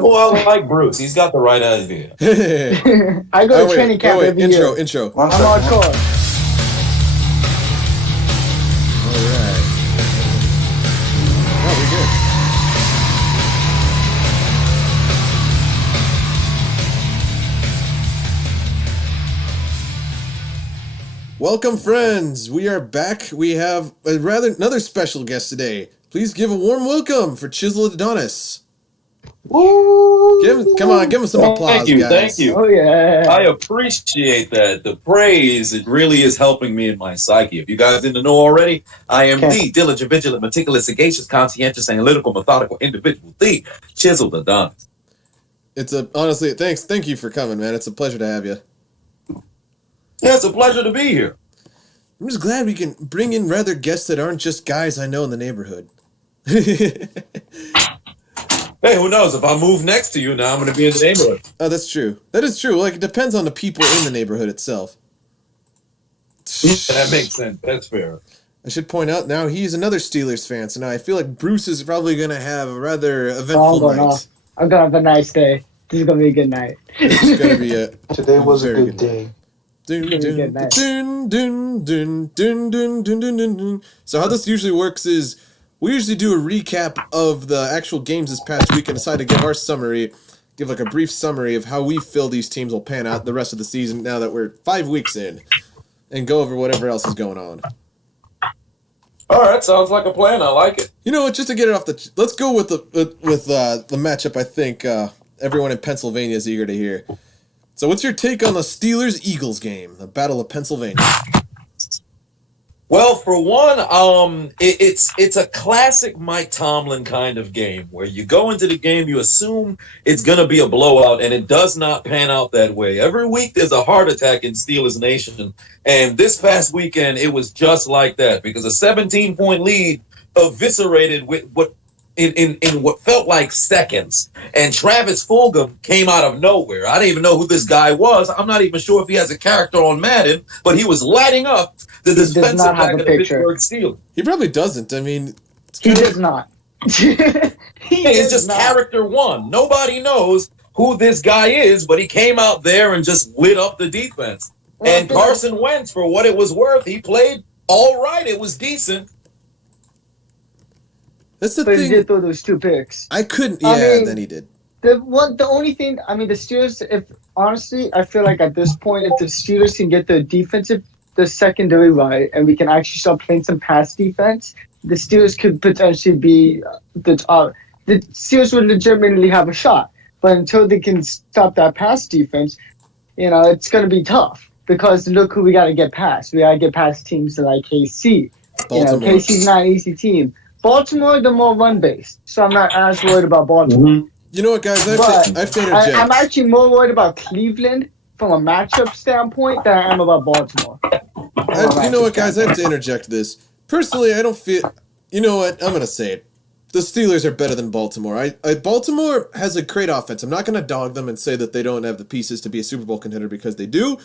Well, I like Bruce. He's got the right idea. I go to training camp every year. Intro. I'm hardcore. All right. Oh, we're good. Welcome, friends. We are back. We have another special guest today. Please give a warm welcome for Chiseled Adonis. Woo! Come on, give him some applause, guys. Thank you. Oh, yeah. I appreciate that. The praise, it really is helping me in my psyche. If you guys didn't know already, I am the diligent, vigilant, meticulous, sagacious, conscientious, analytical, methodical individual, the Chiseled Adonis. Honestly, thank you for coming, man. It's a pleasure to have you. Yeah, it's a pleasure to be here. I'm just glad we can bring in rather guests that aren't just guys I know in the neighborhood. Hey, who knows? If I move next to you now, I'm going to be in the neighborhood. Oh, that's true. That is true. Like, it depends on the people in the neighborhood itself. That makes sense. That's fair. I should point out now he's another Steelers fan, so now I feel like Bruce is probably going to have a rather eventful night. I'm going to have a nice day. This is going to be a good night. It's going to be Today was a good day. So how this usually works is we usually do a recap of the actual games this past week and decide to give our summary, give like a brief summary of how we feel these teams will pan out the rest of the season now that we're 5 weeks in, and go over whatever else is going on. All right, sounds like a plan. I like it. You know what? Just to get it off let's go with the matchup. I think everyone in Pennsylvania is eager to hear. So what's your take on the Steelers-Eagles game, the Battle of Pennsylvania? Well, for one, it's a classic Mike Tomlin kind of game where you go into the game, you assume it's going to be a blowout, and it does not pan out that way. Every week there's a heart attack in Steelers Nation, and this past weekend it was just like that because a 17-point lead eviscerated with what in what felt like seconds. And Travis Fulgham came out of nowhere. I didn't even know who this guy was. I'm not even sure if he has a character on Madden, but he was lighting up the defensive back of the Pittsburgh Steelers. He probably doesn't. I mean, he does not. It's just character one. Nobody knows who this guy is, but he came out there and just lit up the defense. And Carson Wentz, for what it was worth, he played all right. It was decent. That's the but thing. He did throw those 2 picks. I couldn't. Yeah, then he did. The only thing, I mean, the Steelers. Honestly, I feel like at this point, if the Steelers can get the secondary right, and we can actually start playing some pass defense, the Steelers could potentially be the Steelers would legitimately have a shot. But until they can stop that pass defense, it's going to be tough because look who we got to get past. We got to get past teams like KC. Baltimore. KC's not an easy team. Baltimore, they're more run-based, so I'm not as worried about Baltimore. Mm-hmm. You know what, guys? I have to interject. I'm actually more worried about Cleveland from a matchup standpoint than I am about Baltimore. You know what, guys? I have to interject this. Personally, I don't feel... You know what? I'm going to say it. The Steelers are better than Baltimore. Baltimore has a great offense. I'm not going to dog them and say that they don't have the pieces to be a Super Bowl contender because they do,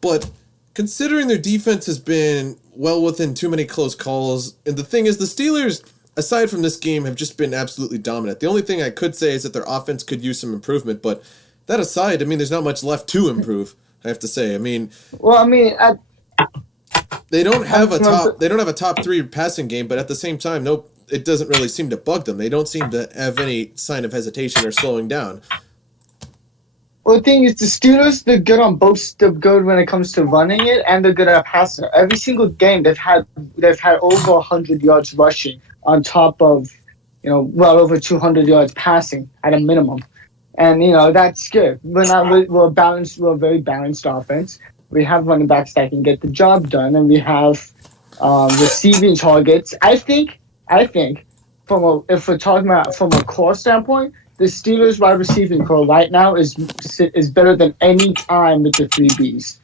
but considering their defense has been well within too many close calls, and the thing is, the Steelers... aside from this game, have just been absolutely dominant. The only thing I could say is that their offense could use some improvement, but that aside, I mean, there's not much left to improve, I have to say. I mean... they don't have a top 3 passing game, but at the same time, it doesn't really seem to bug them. They don't seem to have any sign of hesitation or slowing down. Well, the thing is, the Steelers, they're good on both. They're good when it comes to running it, and they're good at passing it. Every single game, they've had over 100 yards rushing on top of, well over 200 yards passing at a minimum, and that's good. We're balanced. We're a very balanced offense. We have running backs that can get the job done, and we have receiving targets. I think if we're talking about from a core standpoint, the Steelers wide receiving core right now is better than any time with the 3 Bs.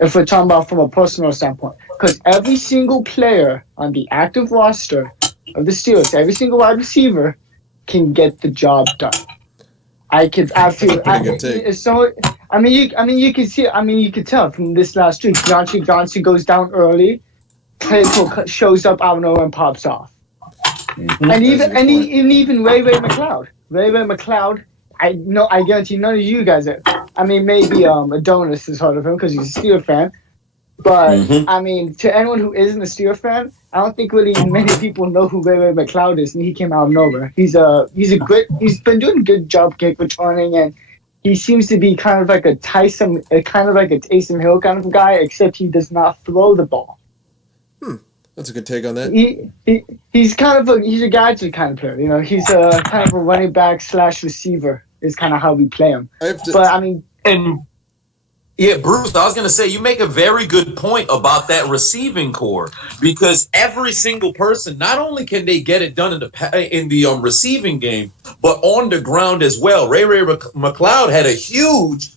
If we're talking about from a personal standpoint, because every single player on the active roster of the Steelers, every single wide receiver can get the job done. You can see. You can tell from this last week. Johnson goes down early, Claypool shows up out of nowhere and pops off. Mm-hmm. And even Ray McLeod. Ray McLeod I guarantee none of you guys are. I mean, maybe Adonis has heard of him because he's a Steelers fan. But I mean, to anyone who isn't a Steelers fan, I don't think really many people know who Ray Ray McCloud is, and he came out of nowhere. He's been doing a good job kick returning, and he seems to be kind of like a Taysom Hill kind of guy, except he does not throw the ball. That's a good take on that. He's a gadget kind of player. You know, he's a kind of a running back / receiver is kind of how we play him. Yeah, Bruce, I was going to say, you make a very good point about that receiving core, because every single person, not only can they get it done in the receiving game, but on the ground as well. Ray McCloud had a huge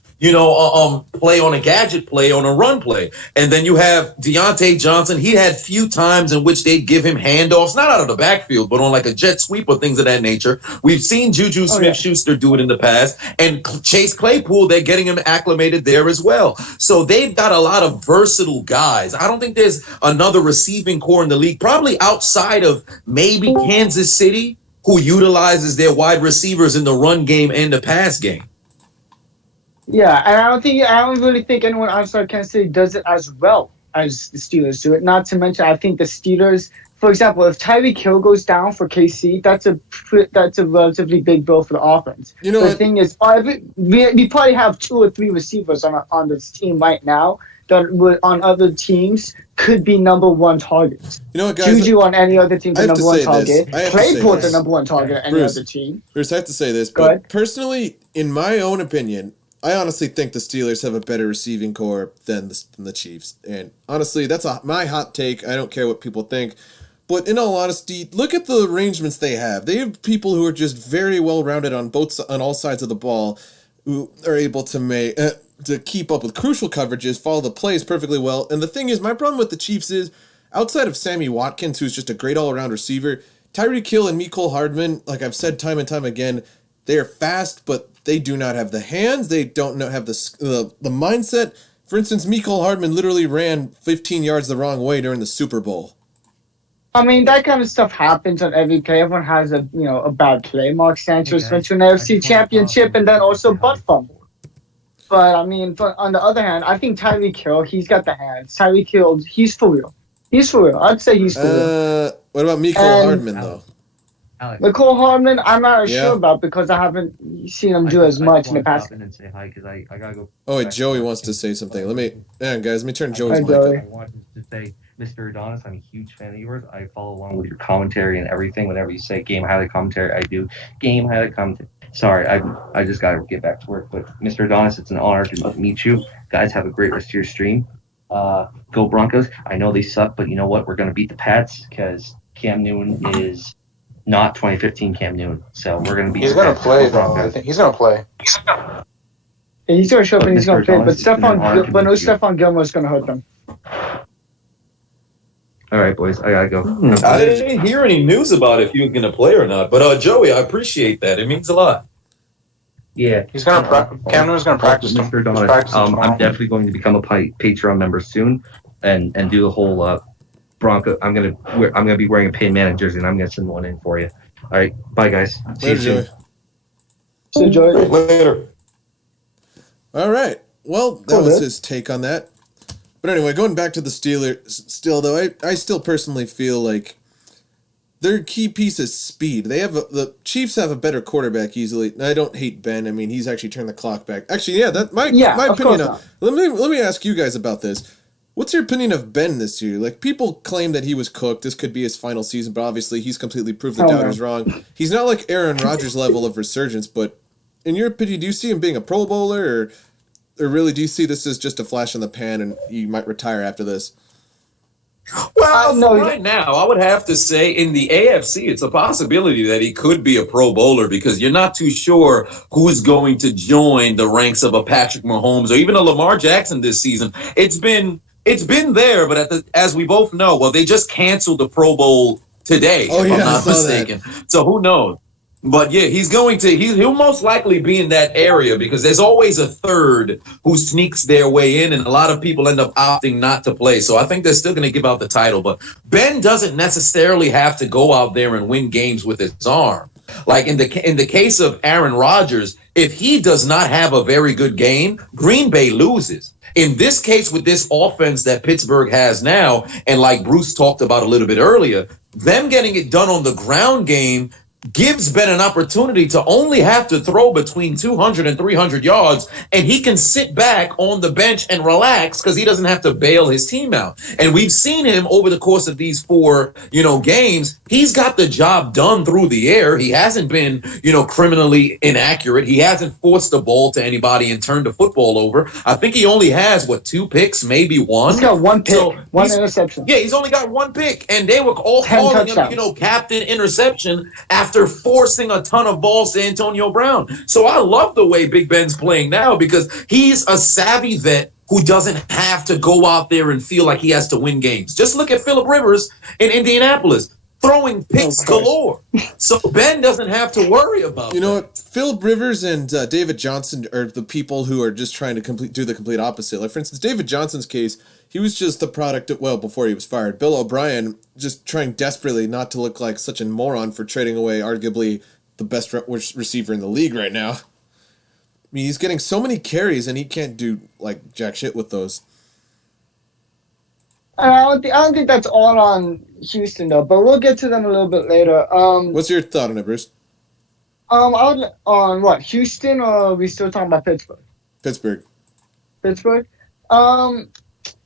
play on a gadget play, on a run play. And then you have Deontay Johnson. He had few times in which they'd give him handoffs, not out of the backfield, but on like a jet sweep or things of that nature. We've seen Juju Smith-Schuster do it in the past. And Chase Claypool, they're getting him acclimated there as well. So they've got a lot of versatile guys. I don't think there's another receiving core in the league, probably outside of maybe Kansas City, who utilizes their wide receivers in the run game and the pass game. Yeah, and I don't really think anyone outside Kansas City does it as well as the Steelers do it. Not to mention, I think the Steelers, for example, if Tyreek Hill goes down for KC, that's a relatively big blow for the offense. You know, the thing is, we probably have 2 or 3 receivers on this team right now that would, on other teams, could be number 1 targets. You know what, guys? Juju on any other team, the number 1 target. Claypool's the number 1 target on any other team. Bruce, I have to say this, but personally, in my own opinion, I honestly think the Steelers have a better receiving core than the Chiefs. And honestly, that's my hot take. I don't care what people think. But in all honesty, look at the arrangements they have. They have people who are just very well-rounded on all sides of the ball, who are able to keep up with crucial coverages, follow the plays perfectly well. And the thing is, my problem with the Chiefs is, outside of Sammy Watkins, who's just a great all-around receiver, Tyreek Hill and Mecole Hardman, like I've said time and time again, they are fast, but they do not have the hands. They don't have the mindset. For instance, Mecole Hardman literally ran 15 yards the wrong way during the Super Bowl. I mean, that kind of stuff happens on every play. Everyone has a bad play. Mark Sanchez went to an AFC championship and then also butt fumbled. But I mean, on the other hand, I think Tyreek Hill, he's got the hands. Tyreek Hill, he's for real. He's for real. I'd say he's for real. What about Mecole Hardman though? Mecole Hardman, I'm not sure about because I haven't seen him do as much in the past. And say hi because I gotta go. Oh wait, Joey wants to say something. Let me turn Joey's mic Joey. up. I wanted to say, Mr. Adonis, I'm a huge fan of yours. I follow along with your commentary and everything. Whenever you say game highlight commentary, I do game highlight commentary. Sorry, I just gotta get back to work. But Mr. Adonis, it's an honor to meet you. Guys, have a great rest of your stream. Go Broncos. I know they suck, but you know what? We're gonna beat the Pats because Cam Newton is not 2015 Cam Newton. So we're going to be... He's going to play, though. I think he's going to play. Yeah, he's going to show up and he's going to play. But Stephon Gilmore's going to hurt them. All right, boys. I got to go. I didn't hear any news about if he was going to play or not. But Joey, I appreciate that. It means a lot. Yeah. He's going to Cam Newton's going to practice. Mr. Adonis, I'm definitely going to become a Patreon member soon and do the whole... Bronco, I'm gonna be wearing a Pain Manning jersey, and I'm gonna send one in for you. All right, bye guys. See you soon. See you, Joey. Later. All right. Well, that was his take on that. But anyway, going back to the Steelers, still though, I still personally feel like their key piece is speed. The Chiefs have a better quarterback easily. I don't hate Ben. I mean, he's actually turned the clock back. Actually, my opinion. Let me ask you guys about this. What's your opinion of Ben this year? Like, people claim that he was cooked. This could be his final season, but obviously he's completely proved the doubters wrong. He's not like Aaron Rodgers' level of resurgence, but in your opinion, do you see him being a Pro Bowler, or really do you see this as just a flash in the pan and he might retire after this? Well, right now, I would have to say in the AFC, it's a possibility that he could be a Pro Bowler because you're not too sure who's going to join the ranks of a Patrick Mahomes or even a Lamar Jackson this season. It's been there, but as we both know, well, they just canceled the Pro Bowl today, if I'm not mistaken. So who knows? But yeah, he'll most likely be in that area because there's always a third who sneaks their way in, and a lot of people end up opting not to play. So I think they're still going to give out the title. But Ben doesn't necessarily have to go out there and win games with his arm. Like in the case of Aaron Rodgers, if he does not have a very good game, Green Bay loses. In this case, with this offense that Pittsburgh has now, and like Bruce talked about a little bit earlier, them getting it done on the ground game gives Ben an opportunity to only have to throw between 200 and 300 yards, and he can sit back on the bench and relax because he doesn't have to bail his team out. And we've seen him over the course of these 4, games. He's got the job done through the air. He hasn't been, criminally inaccurate. He hasn't forced the ball to anybody and turned the football over. I think he only has, 2 picks, maybe 1. He's got 1 pick, 1 interception. Yeah, he's only got 1 pick, and they were all calling him, captain interception after forcing a ton of balls to Antonio Brown. So I love the way Big Ben's playing now because he's a savvy vet who doesn't have to go out there and feel like he has to win games. Just look at Phillip Rivers in Indianapolis, throwing picks galore. So Ben doesn't have to worry about You know what? Phillip Rivers and David Johnson are the people who are just trying to do the complete opposite. Like, for instance, David Johnson's case, he was just the product of, before he was fired. Bill O'Brien just trying desperately not to look like such a moron for trading away arguably the best receiver in the league right now. I mean, he's getting so many carries and he can't do, jack shit with those. I don't think that's all on Houston, though, but we'll get to them a little bit later. What's your thought on it, Bruce? On what, Houston, or are we still talking about Pittsburgh? Pittsburgh?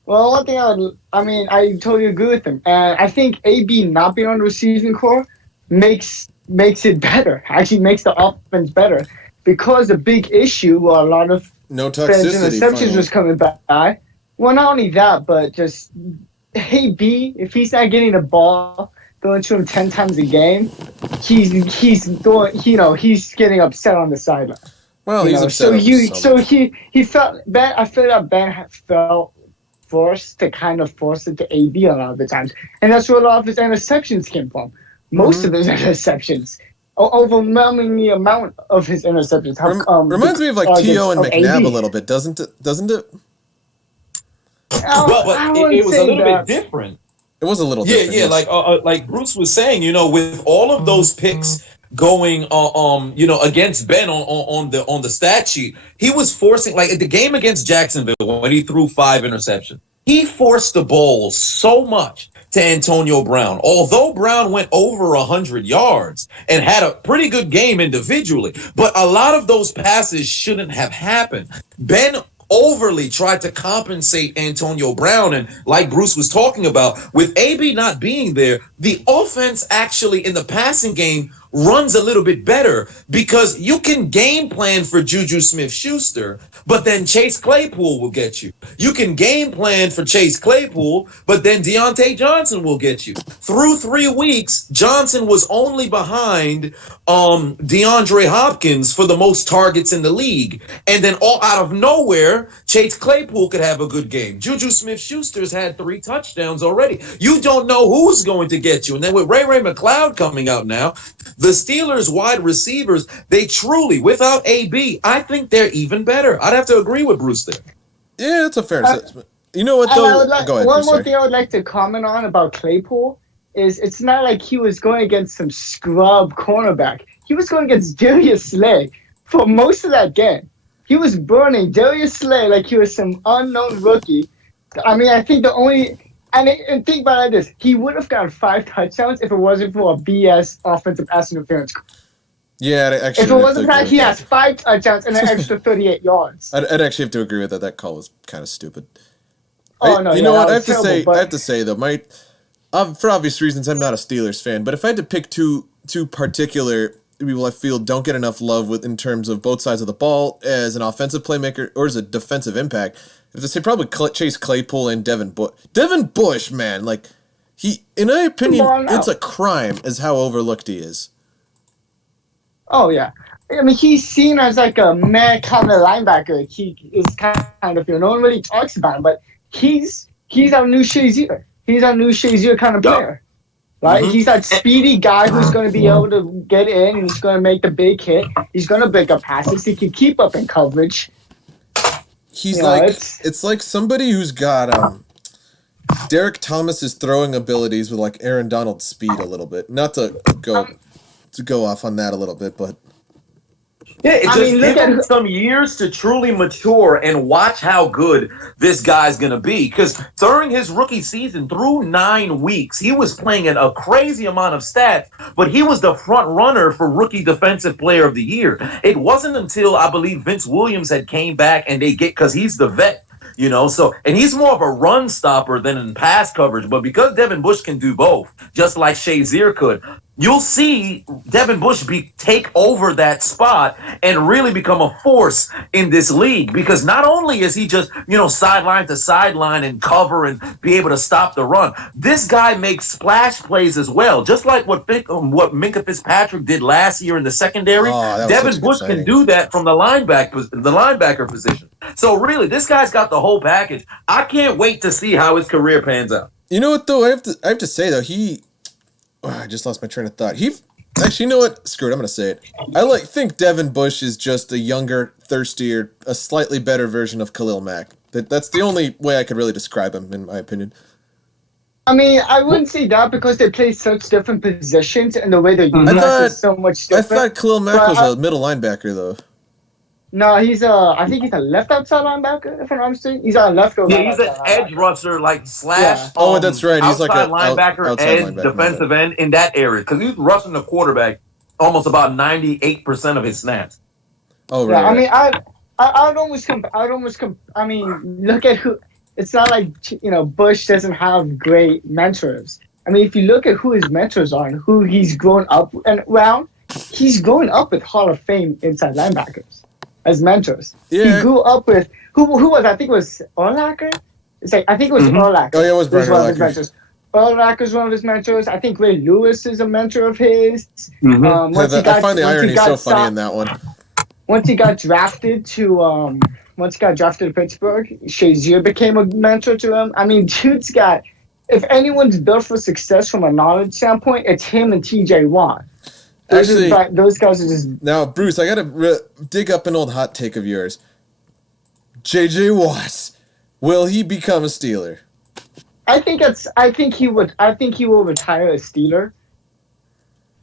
Well, one thing I totally agree with him. And I think AB not being on the receiving core makes it better. Actually makes the offense better. Because the big issue, a lot of no toxicity interceptions was coming back. Well, not only that, but just AB, if he's not getting the ball going to him 10 times a game, he's getting upset on the sideline. Well, he's upset. He felt Ben. I feel like Ben felt forced to kind of force it to AB a lot of the times, and that's where a lot of his interceptions came from. Most of his interceptions, overwhelmingly amount of his interceptions. Reminds me of T.O. and McNabb a little bit, doesn't it? Well, but it was a little bit different. It was a little different. Yeah, yes. Like Bruce was saying, with all of those picks going against Ben on the stat sheet, he was forcing, like the game against Jacksonville when he threw 5 interceptions. He forced the ball so much to Antonio Brown. Although Brown went over 100 yards and had a pretty good game individually, but a lot of those passes shouldn't have happened. Ben overly tried to compensate Antonio Brown, and like Bruce was talking about, with AB not being there, the offense actually in the passing game runs a little bit better because you can game plan for Juju Smith-Schuster, but then Chase Claypool will get you. You can game plan for Chase Claypool, but then Deontay Johnson will get you. Through 3 weeks, Johnson was only behind DeAndre Hopkins for the most targets in the league. And then all out of nowhere, Chase Claypool could have a good game. Juju Smith-Schuster's had 3 touchdowns already. You don't know who's going to get you. And then with Ray McLeod coming out now, the Steelers wide receivers, they truly, without AB, I think they're even better. I'd have to agree with Bruce there. Yeah, that's a fair assessment. You know what, though? Go ahead. One more thing I would like to comment on about Claypool is it's not like he was going against some scrub cornerback. He was going against Darius Slay for most of that game. He was burning Darius Slay like he was some unknown rookie. I mean, I think the only... And think about it like this. He would have gotten 5 touchdowns if it wasn't for a BS offensive pass interference. Yeah, actually. If it wasn't that he has 5 touchdowns and an extra 38 yards. I'd actually have to agree with that. That call was kind of stupid. You know what? I have to say though, for obvious reasons, I'm not a Steelers fan. But if I had to pick two particular people I feel don't get enough love in terms of both sides of the ball as an offensive playmaker or as a defensive impact, I have to say probably Chase Claypool and Devin Bush. Devin Bush, man, in my opinion, it's a crime as how overlooked he is. Oh yeah, I mean he's seen as like a man kind of linebacker. He is kind of no one really talks about him, but he's our new Shazier. He's our new Shazier kind of player. Right? Mm-hmm. He's that speedy guy who's going to be able to get in and he's going to make the big hit. He's going to pick up passes. He can keep up in coverage. He's it's like somebody who's got Derek Thomas's throwing abilities with Aaron Donald's speed a little bit. Not to go to go off on that a little bit, but Yeah, it just look give him at some years to truly mature and watch how good this guy's going to be. Because during his rookie season, through 9 weeks, he was playing at a crazy amount of stats, but he was the front runner for Rookie Defensive Player of the Year. It wasn't until, I believe, Vince Williams had came back and because he's the vet. And he's more of a run stopper than in pass coverage. But because Devin Bush can do both, just like Shazier could, you'll see Devin Bush take over that spot and really become a force in this league. Because not only is he just, sideline to sideline and cover and be able to stop the run, this guy makes splash plays as well. Just like what Minkah Fitzpatrick did last year in the secondary, Devin Bush can do that from the linebacker position. So really, this guy's got the whole package. I can't wait to see how his career pans out. You know what, though? I have to say, though, I just lost my train of thought. Actually, you know what? Screw it. I'm going to say it. I think Devin Bush is just a younger, thirstier, a slightly better version of Khalil Mack. That's the only way I could really describe him, in my opinion. I mean, I wouldn't say that because they play such different positions and the way they use is so much different. I thought Khalil Mack was a middle linebacker, though. No, I think he's a left outside linebacker, if I'm not mistaken. He's on left or right. Yeah, he's an edge rusher, slash. Yeah. Oh, that's right. He's like a linebacker, outside edge, defensive end in that area. Because he's rushing the quarterback almost about 98% of his snaps. Oh, right. Yeah, I mean, I mean, look at who. It's not like, Bush doesn't have great mentors. I mean, if you look at who his mentors are and who he's grown up around, he's growing up with Hall of Fame inside linebackers as mentors. Yeah. He grew up with who was, I think it was Urlacher? I think it was Urlacher. Oh yeah, it was Brian Urlacher. Urlacher is one of his mentors. I think Ray Lewis is a mentor of his. I find the irony so funny in that one. Once he got drafted to Pittsburgh, Shazier became a mentor to him. I mean, dude's got, if anyone's built for success from a knowledge standpoint, it's him and TJ Watt. Those guys are just... Now, Bruce, I gotta dig up an old hot take of yours. J.J. Watt, will he become a Steeler? I think he will retire a Steeler.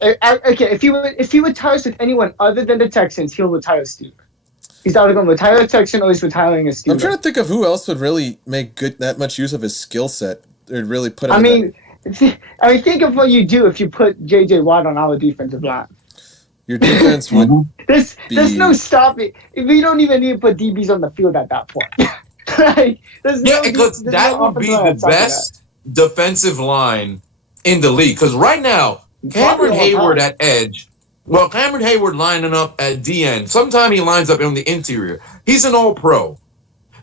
Okay, if he retires with anyone other than the Texans, he'll retire a Steeler. He's either going to retire a Texan or he's retiring a Steeler. I'm trying to think of who else would really make that much use of his skill set. Or really put him think of what you do if you put J.J. Watt on our defensive line. Your defense would There's no stopping. We don't even need to put DBs on the field at that point. Because that would be the best defensive line in the league. Because right now, Cameron Hayward at edge. Well, Cameron Hayward lining up at DN. Sometime he lines up on the interior. He's an all-pro.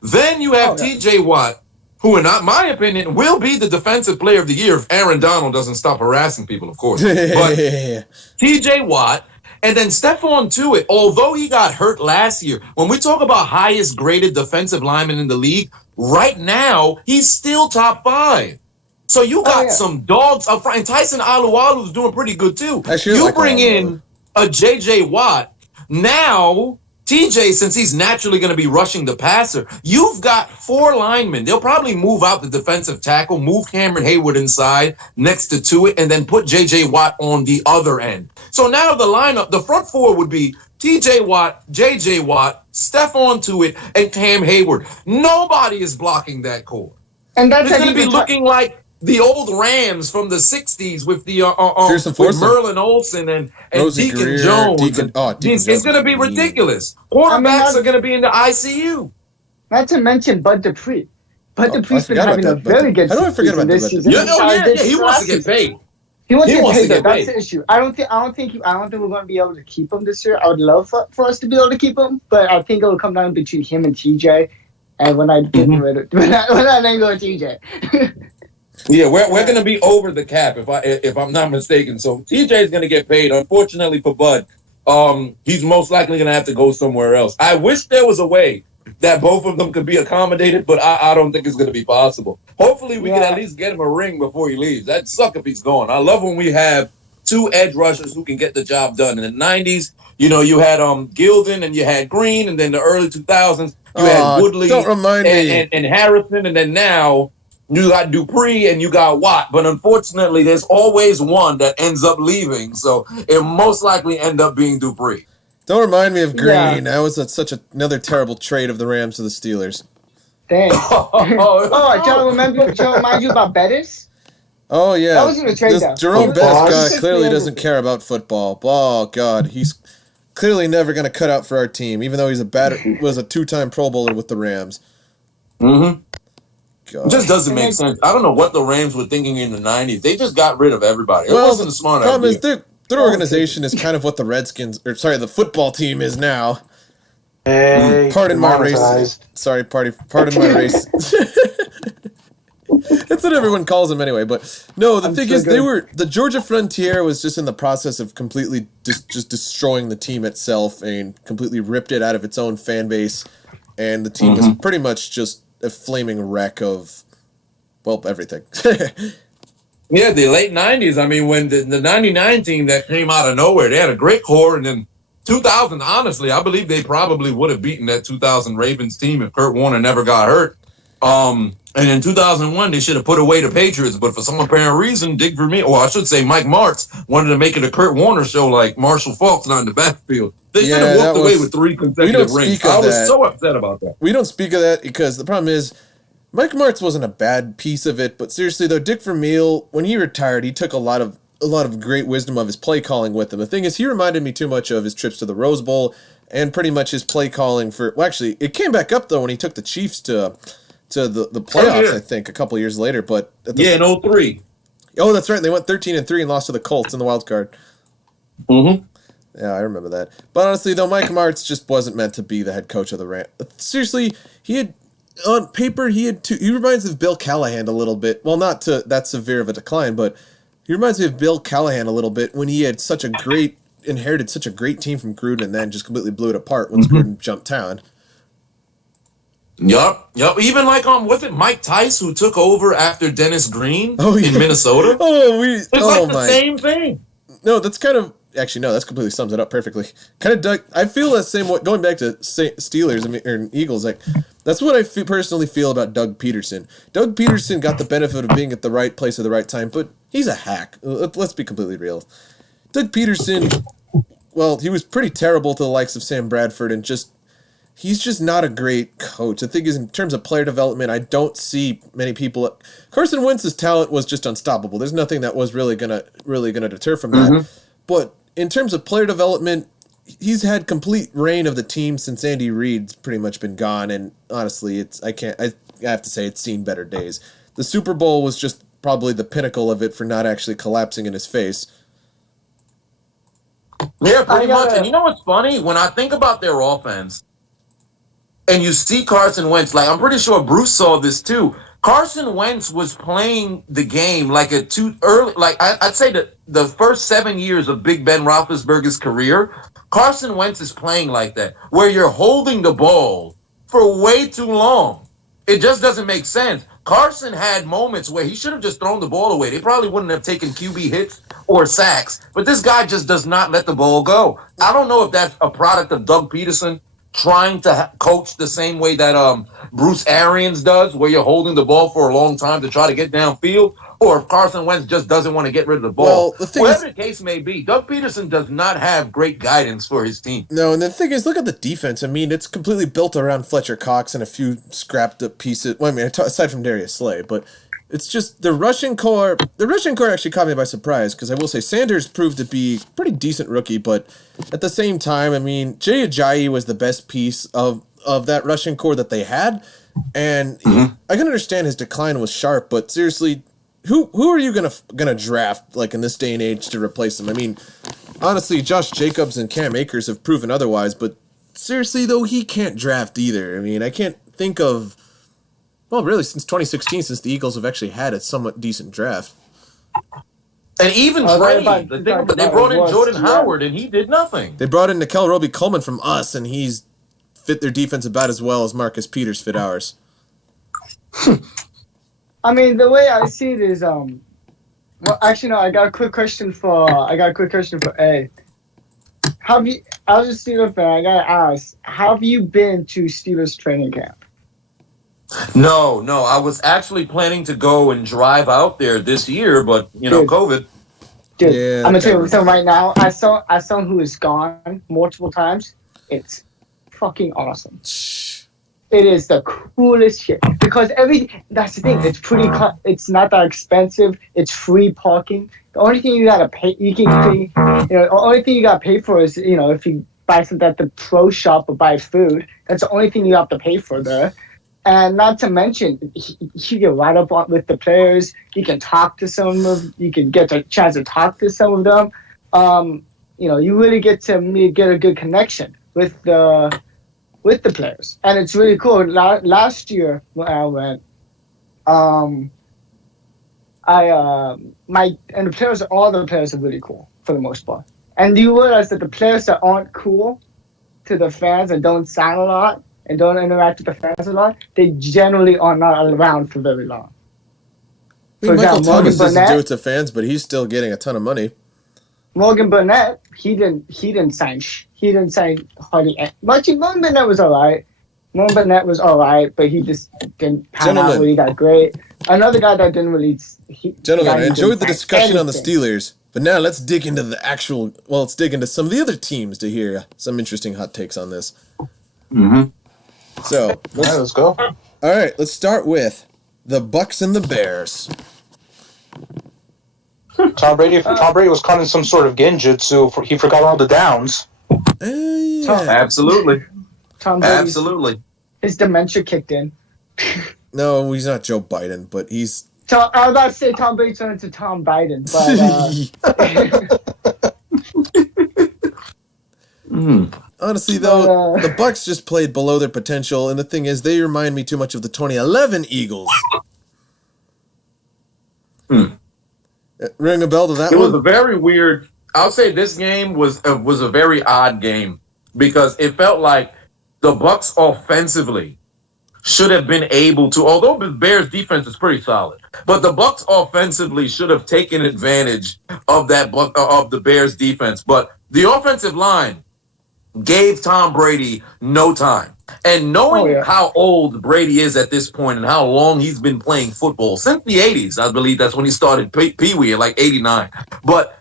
Then you have T.J. Watt, who, in my opinion, will be the defensive player of the year if Aaron Donald doesn't stop harassing people, of course. But T.J. Watt, and then Stephon Tuitt, although he got hurt last year, when we talk about highest graded defensive lineman in the league, right now, he's still top 5. So you got some dogs up front. And Tyson Alualu's doing pretty good, too. You bring in a J.J. Watt. Now, TJ, since he's naturally going to be rushing the passer, you've got 4 linemen. They'll probably move out the defensive tackle, move Cameron Hayward inside next to Tuitt, and then put J.J. Watt on the other end. So now the lineup, the front 4 would be T.J. Watt, J.J. Watt, Stephon Tuitt, and Cam Hayward. Nobody is blocking that core. And that's it's going to be looking like the old Rams from the 60s with the with Merlin Olsen and Deacon Greer, Jones. It's going to be ridiculous. Quarterbacks are going to be in the ICU. Not to mention Bud Dupree. Bud Dupree's been having a very good season this season. He wants to get paid. He wants to get paid. That's the issue. I don't think we're going to be able to keep him this year. I would love for us to be able to keep him, but I think it will come down between him and TJ. And when I get rid of when I then go TJ. Yeah, we're going to be over the cap if I'm not mistaken. So TJ is going to get paid. Unfortunately for Bud, he's most likely going to have to go somewhere else. I wish there was a way that both of them could be accommodated, but I don't think it's going to be possible. Hopefully we can at least get him a ring before he leaves. That'd suck if he's gone. I love when we have 2 edge rushers who can get the job done. In the 90s, you had Gilden and you had Green, and then the early 2000s, you had Woodley don't remind me. And Harrison, and then now You got Dupree and you got Watt, but unfortunately, there's always one that ends up leaving. So it most likely end up being Dupree. Don't remind me of Green. Yeah. That was another terrible trade of the Rams to the Steelers. Thanks. Joe, remind you about Bettis? Oh, yeah. That wasn't a trade, though. Jerome He Bettis was- guy clearly doesn't care about football. Oh, God. He's clearly never going to cut out for our team, even though he's was a 2-time Pro Bowler with the Rams. Mm-hmm. God. It just doesn't make sense. I don't know what the Rams were thinking in the 90s. They just got rid of everybody. It wasn't a smart problem idea. is their organization is kind of what the the football team is now. Hey, Pardon my race. demonetized. Sorry, pardon my race. That's what everyone calls them anyway. But no, the thing is, the Georgia Frontier was just in the process of completely just destroying the team itself and completely ripped it out of its own fan base. And the team was pretty much just a flaming wreck of, well, everything. Yeah, the late 90s. I mean, when the 99 team that came out of nowhere, they had a great core. And then 2000, honestly, I believe they probably would have beaten that 2000 Ravens team if Kurt Warner never got hurt. And in 2001, they should have put away the Patriots. But for some apparent reason, I should say Mike Martz wanted to make it a Kurt Warner show like Marshall Faulk's not in the backfield. They should have walked away with 3 consecutive rings. I was so upset about that. We don't speak of that because the problem is Mike Martz wasn't a bad piece of it, but seriously though, Dick Vermeil, when he retired, he took a lot of great wisdom of his play calling with him. The thing is, he reminded me too much of his trips to the Rose Bowl and pretty much his play calling actually, it came back up though when he took the Chiefs to the playoffs, I think, a couple years later. But in 2003. Oh, that's right. They went 13-3 and lost to the Colts in the wild card. Mm-hmm. Yeah, I remember that. But honestly, though, Mike Martz just wasn't meant to be the head coach of the Rams. Seriously, on paper, he reminds me of Bill Callahan a little bit. Well, not to that severe of a decline, but he reminds me of Bill Callahan a little bit when he had inherited such a great team from Gruden and then just completely blew it apart once Gruden jumped town. Yup. Even like was it Mike Tice who took over after Dennis Green in Minnesota? It's the same thing. No, that's kind of actually no, that's completely sums it up perfectly. Kind of I feel the same way going back to Steelers or Eagles. Like that's what I personally feel about Doug Peterson. Doug Peterson got the benefit of being at the right place at the right time, but he's a hack. Let's be completely real. Doug Peterson, well, he was pretty terrible to the likes of Sam Bradford and he's just not a great coach. The thing is, in terms of player development, I don't see many people. Carson Wentz's talent was just unstoppable. There's nothing that was really gonna deter from that. But in terms of player development, he's had complete reign of the team since Andy Reid's pretty much been gone. And honestly, I have to say it's seen better days. The Super Bowl was just probably the pinnacle of it for not actually collapsing in his face. Yeah, pretty much. And you know what's funny? When I think about their offense, and you see Carson Wentz, like I'm pretty sure Bruce saw this too. Carson Wentz was playing the game like I'd say that the first 7 years of Big Ben Roethlisberger's career, Carson Wentz is playing like that, where you're holding the ball for way too long. It just doesn't make sense. Carson had moments where he should have just thrown the ball away. They probably wouldn't have taken QB hits or sacks, but this guy just does not let the ball go. I don't know if that's a product of Doug Peterson trying to coach the same way that Bruce Arians does, where you're holding the ball for a long time to try to get downfield, or if Carson Wentz just doesn't want to get rid of the ball. Well, whatever the case may be, Doug Peterson does not have great guidance for his team. No, and the thing is, look at the defense. I mean, it's completely built around Fletcher Cox and a few scrapped up pieces. Well, I mean, aside from Darius Slay, but it's just the rushing core. The rushing core actually caught me by surprise because I will say Sanders proved to be a pretty decent rookie, but at the same time, I mean, Jay Ajayi was the best piece of that rushing core that they had, and I can understand his decline was sharp, but seriously, who are you gonna draft like in this day and age to replace him? I mean, honestly, Josh Jacobs and Cam Akers have proven otherwise, but seriously though, he can't draft either. I mean, I can't think of. Well, really, since 2016, since the Eagles have actually had a somewhat decent draft. And even Trey, they brought in Jordan Howard, and he did nothing. They brought in Nickel Roby-Coleman from us, and he's fit their defense about as well as Marcus Peters fit ours. I mean, the way I see it is, well, actually, no. I got a quick question for A. As a Steelers fan, I gotta ask, have you been to Steelers training camp? No. I was actually planning to go and drive out there this year, but Dude. COVID. Dude, Yeah, I'm gonna tell you that something right now. I saw who is gone multiple times. It's fucking awesome. It is the coolest shit because that's the thing. It's it's not that expensive. It's free parking. The only thing you gotta pay, the only thing you gotta pay for is, if you buy something at the pro shop or buy food. That's the only thing you have to pay for there. And not to mention, you get right up with the players. You can talk to some of. You can get a chance to talk to some of them. You really get to get a good connection with the players, and it's really cool. Last year when I went, all the players are really cool for the most part. And you realize that the players that aren't cool to the fans and don't sign a lot and don't interact with the fans a lot, they generally are not around for very long. I mean, Michael Thomas doesn't do it to fans, but he's still getting a ton of money. Morgan Burnett, he didn't sign hardly any. Morgan Burnett was alright. But he just didn't pan out where he got great. Another guy that didn't really. Gentlemen, I enjoyed the discussion on the Steelers, but now let's dig into let's dig into some of the other teams to hear some interesting hot takes on this. Mm-hmm. So let's go. All right, let's start with the Bucs and the Bears. Tom Brady was caught in some sort of genjutsu. He forgot all the downs. Yeah. Absolutely. Absolutely. His dementia kicked in. No, he's not Joe Biden, but he's. I was about to say Tom Brady turned into Tom Biden, but. Honestly, though, the Bucs just played below their potential, and the thing is, they remind me too much of the 2011 Eagles. Ring a bell to that one? It was a very weird. I'll say this game was a very odd game because it felt like the Bucs offensively should have been able to, although the Bears defense is pretty solid, but the Bucs offensively should have taken advantage of the Bears defense. But the offensive line gave Tom Brady no time. And knowing how old Brady is at this point and how long he's been playing football, since the 80s, I believe that's when he started Pee-wee at like 89. But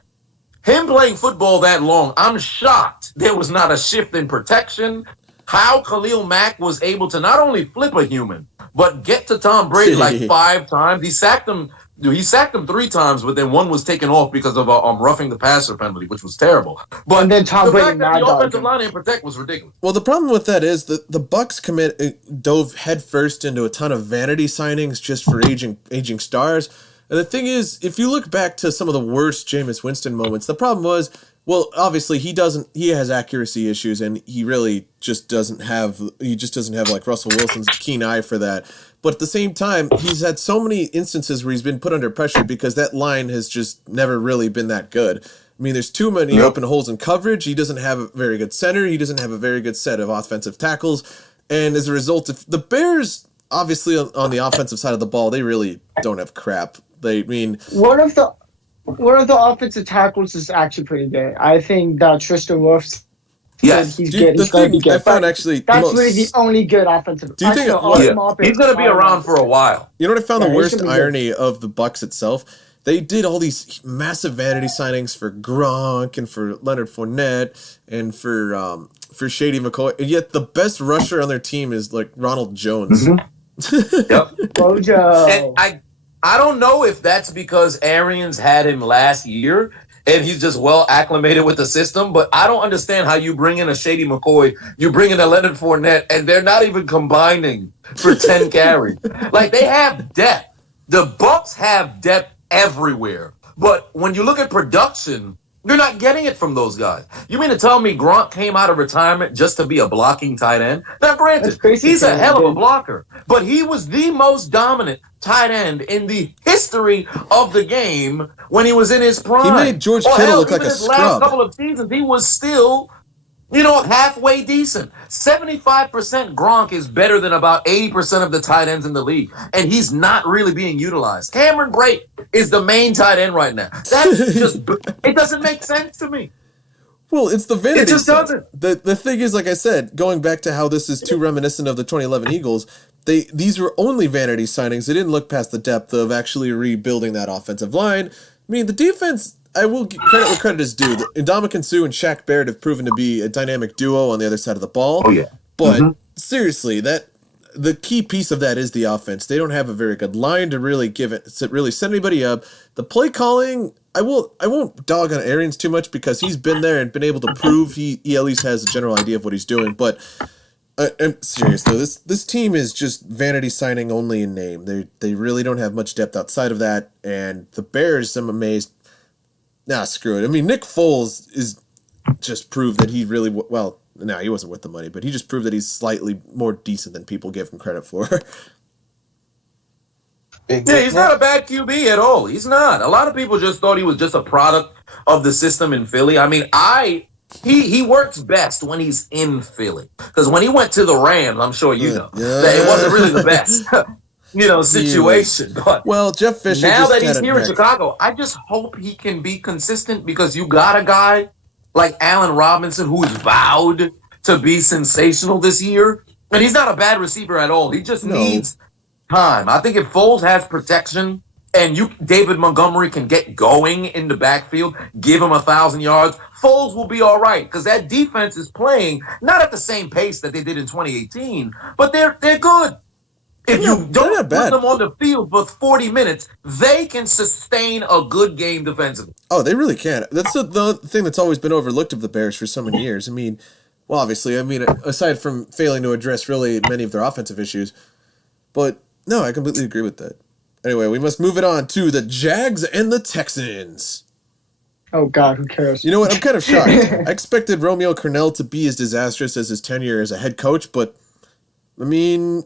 him playing football that long, I'm shocked there was not a shift in protection. How Khalil Mack was able to not only flip a human, but get to Tom Brady like 5 times. He sacked him 3 times, but then one was taken off because of roughing the passer penalty, which was terrible. But and then Tom Brady the offensive line and protect was ridiculous. Well, the problem with that is that the Bucs dove headfirst into a ton of vanity signings just for aging stars. And the thing is, if you look back to some of the worst Jameis Winston moments, the problem was, well, obviously he has accuracy issues, and he really just doesn't have like Russell Wilson's keen eye for that. But at the same time, he's had so many instances where he's been put under pressure because that line has just never really been that good. I mean, there's too many open holes in coverage. He doesn't have a very good center. He doesn't have a very good set of offensive tackles. And as a result, if the Bears, obviously on the offensive side of the ball, they really don't have crap. One of the offensive tackles is actually pretty good. I think that Tristan Wirfs. Yes, he's good. He's going to be good. I found actually that's really the only good offensive. Do you think he's going to be around for a while? You know what I found the worst irony of the Bucs itself? They did all these massive vanity signings for Gronk and for Leonard Fournette and for Shady McCoy, and yet the best rusher on their team is like Ronald Jones. Mm-hmm. Yep. Bojo. And I don't know if that's because Arians had him last year and he's just well acclimated with the system, but I don't understand how you bring in a Shady McCoy, you bring in a Leonard Fournette, and they're not even combining for 10 carries. Like, they have depth. The Bucs have depth everywhere. But when you look at production, you're not getting it from those guys. You mean to tell me Gronk came out of retirement just to be a blocking tight end? Now, granted, he's a hell of a blocker, but he was the most dominant tight end in the history of the game when he was in his prime. He made George Kittle look like a his scrub. Last couple of seasons, he was still, halfway decent. 75% Gronk is better than about 80% of the tight ends in the league, and he's not really being utilized. Cameron Brate is the main tight end right now. That's just, it doesn't make sense to me. Well, it's the vanity. It just doesn't. The thing is, like I said, going back to how this is too reminiscent of the 2011 Eagles, these were only vanity signings. They didn't look past the depth of actually rebuilding that offensive line. I mean, the defense, I will give credit where credit is due. Ndamukong Suh and Shaq Barrett have proven to be a dynamic duo on the other side of the ball. Oh, yeah. But seriously, the key piece of that is the offense. They don't have a very good line to really really set anybody up. The play calling, I won't dog on Arians too much because he's been there and been able to prove he at least has a general idea of what he's doing. But I'm serious though. This team is just vanity signing only in name. They really don't have much depth outside of that. And the Bears, I'm amazed. Nah, screw it. I mean, Nick Foles is just proved that he really he wasn't with the money, but he just proved that he's slightly more decent than people give him credit for. He's not a bad QB at all. He's not. A lot of people just thought he was just a product of the system in Philly. I mean, he works best when he's in Philly. Because when he went to the Rams, I'm sure you know, that it wasn't really the best, situation. But Jeff Fisher now just that he's had here in Chicago, I just hope he can be consistent because you got a guy like Allen Robinson who is vowed to be sensational this year. And he's not a bad receiver at all. He just needs time. I think if Foles has protection and David Montgomery can get going in the backfield, give him 1,000 yards, Foles will be all right because that defense is playing not at the same pace that they did in 2018, but they're good. If you don't put them on the field for 40 minutes, they can sustain a good game defensively. Oh, they really can. That's the thing that's always been overlooked of the Bears for so many years. I mean, obviously, aside from failing to address really many of their offensive issues, but no, I completely agree with that. Anyway, we must move it on to the Jags and the Texans. Oh, God, who cares? You know what? I'm kind of shocked. I expected Romeo Crennel to be as disastrous as his tenure as a head coach, but, I mean,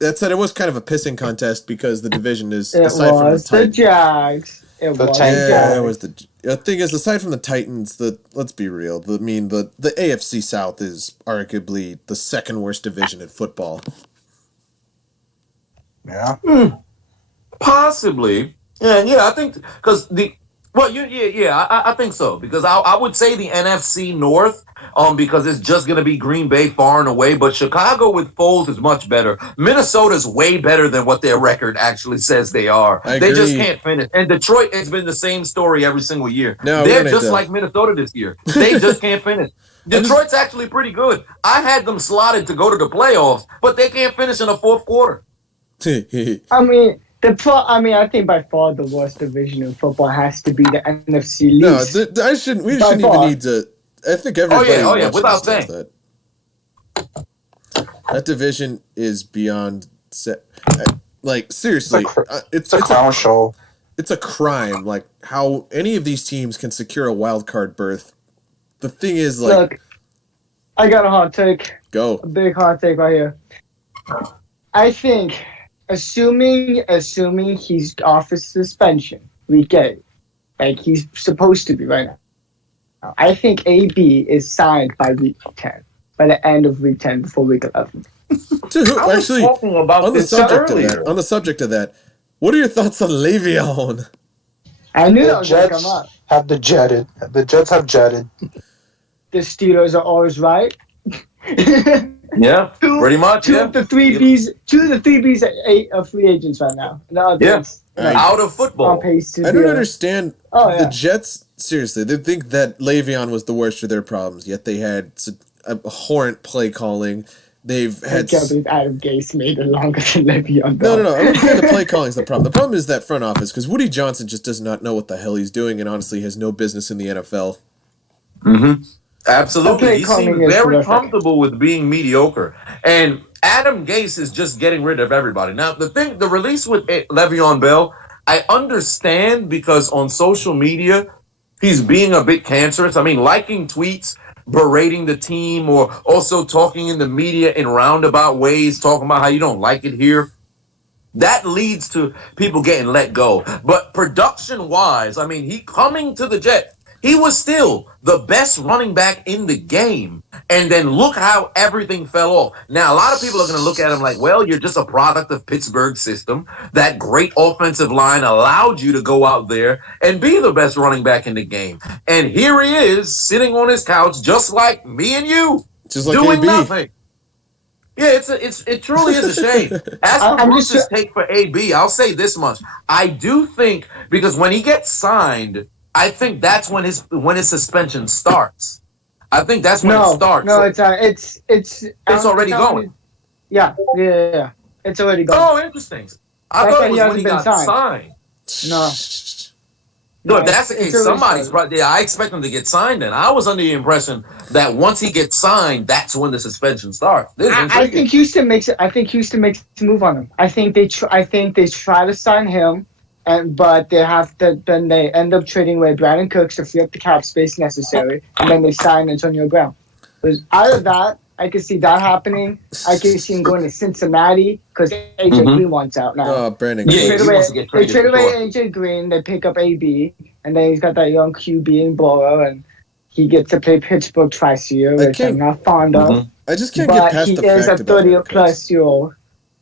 that said, it was kind of a pissing contest because the division is, aside from the Jags. It was the thing is, aside from the Titans, let's be real, the AFC South is arguably the second worst division in football. Yeah. Possibly. Yeah, I think because I think so because I would say the NFC North because it's just going to be Green Bay far and away, but Chicago with Foles is much better. Minnesota's way better than what their record actually says they are. They just can't finish. And Detroit, it's been the same story every single year. They're just like Minnesota this year. They just can't finish. Detroit's actually pretty good. I had them slotted to go to the playoffs, but they can't finish in the fourth quarter. I think by far the worst division in football has to be the NFC East. No, we shouldn't even need to. I think everybody without saying that division is beyond seriously, it's a clown show. It's a crime, like how any of these teams can secure a wild card berth. The thing is, look, I got a hot take. Go. A big hot take right here. I think, assuming he's off his suspension, week 8, like he's supposed to be right now. I think AB is signed by week 10, by the end of week 10 before week 11. Actually, on the subject of that, what are your thoughts on Le'Veon? I knew that was going to come up. The Jets have jetted. The Steelers are always right. Yeah, pretty much. Two of the three Bs are free agents right now. Out of football. On pace to I don't understand. The Jets, seriously, they think that Le'Veon was the worst of their problems, yet they had abhorrent play calling. They've had. I can't believe Adam Gase made it longer than Le'Veon. No. I don't think the play calling is the problem. The problem is that front office, because Woody Johnson just does not know what the hell he's doing and honestly has no business in the NFL. Mm-hmm. Absolutely. He seems very comfortable with being mediocre. And Adam Gase is just getting rid of everybody. Now, the release with Le'Veon Bell, I understand because on social media, he's being a bit cancerous. I mean, liking tweets, berating the team, or also talking in the media in roundabout ways, talking about how you don't like it here. That leads to people getting let go. But production-wise, I mean, he coming to the Jets, he was still the best running back in the game. And then look how everything fell off. Now, a lot of people are going to look at him like, well, you're just a product of Pittsburgh's system. That great offensive line allowed you to go out there and be the best running back in the game. And here he is sitting on his couch just like me and you, just like doing AB. nothing. Yeah, it truly is a shame. As for I'm Bruce's just take for AB, I'll say this much: I do think because when he gets signed, I think that's when his suspension starts. I think that's when it starts. no, it's Already not going. yeah. It's already going. Oh, interesting. I That's thought why it he was when hasn't he been got signed. signed. No. No, No, if that's the it's case, already somebody's started. right. Yeah, I expect him to get signed. Then I was under the impression that once he gets signed, that's when the suspension starts. This is I intriguing. think Houston makes it. I think Houston makes a move on him. I think they try to sign him, but they have to. Then they end up trading away Brandon Cooks to free up the cap space necessary, and then they sign Antonio Brown. Because out of that, I could see that happening. I could see him going to Cincinnati because AJ Green wants out now. Oh, Brandon Yeah, They Cooks. he wants to get They traded. trade for away sure. AJ Green. They pick up AB, and then he's got that young QB in Burrow, and he gets to play Pittsburgh twice a year, which I'm not fond of. I just can't get But past he the is fact a about Brandon Cooks. 30-plus-year-old.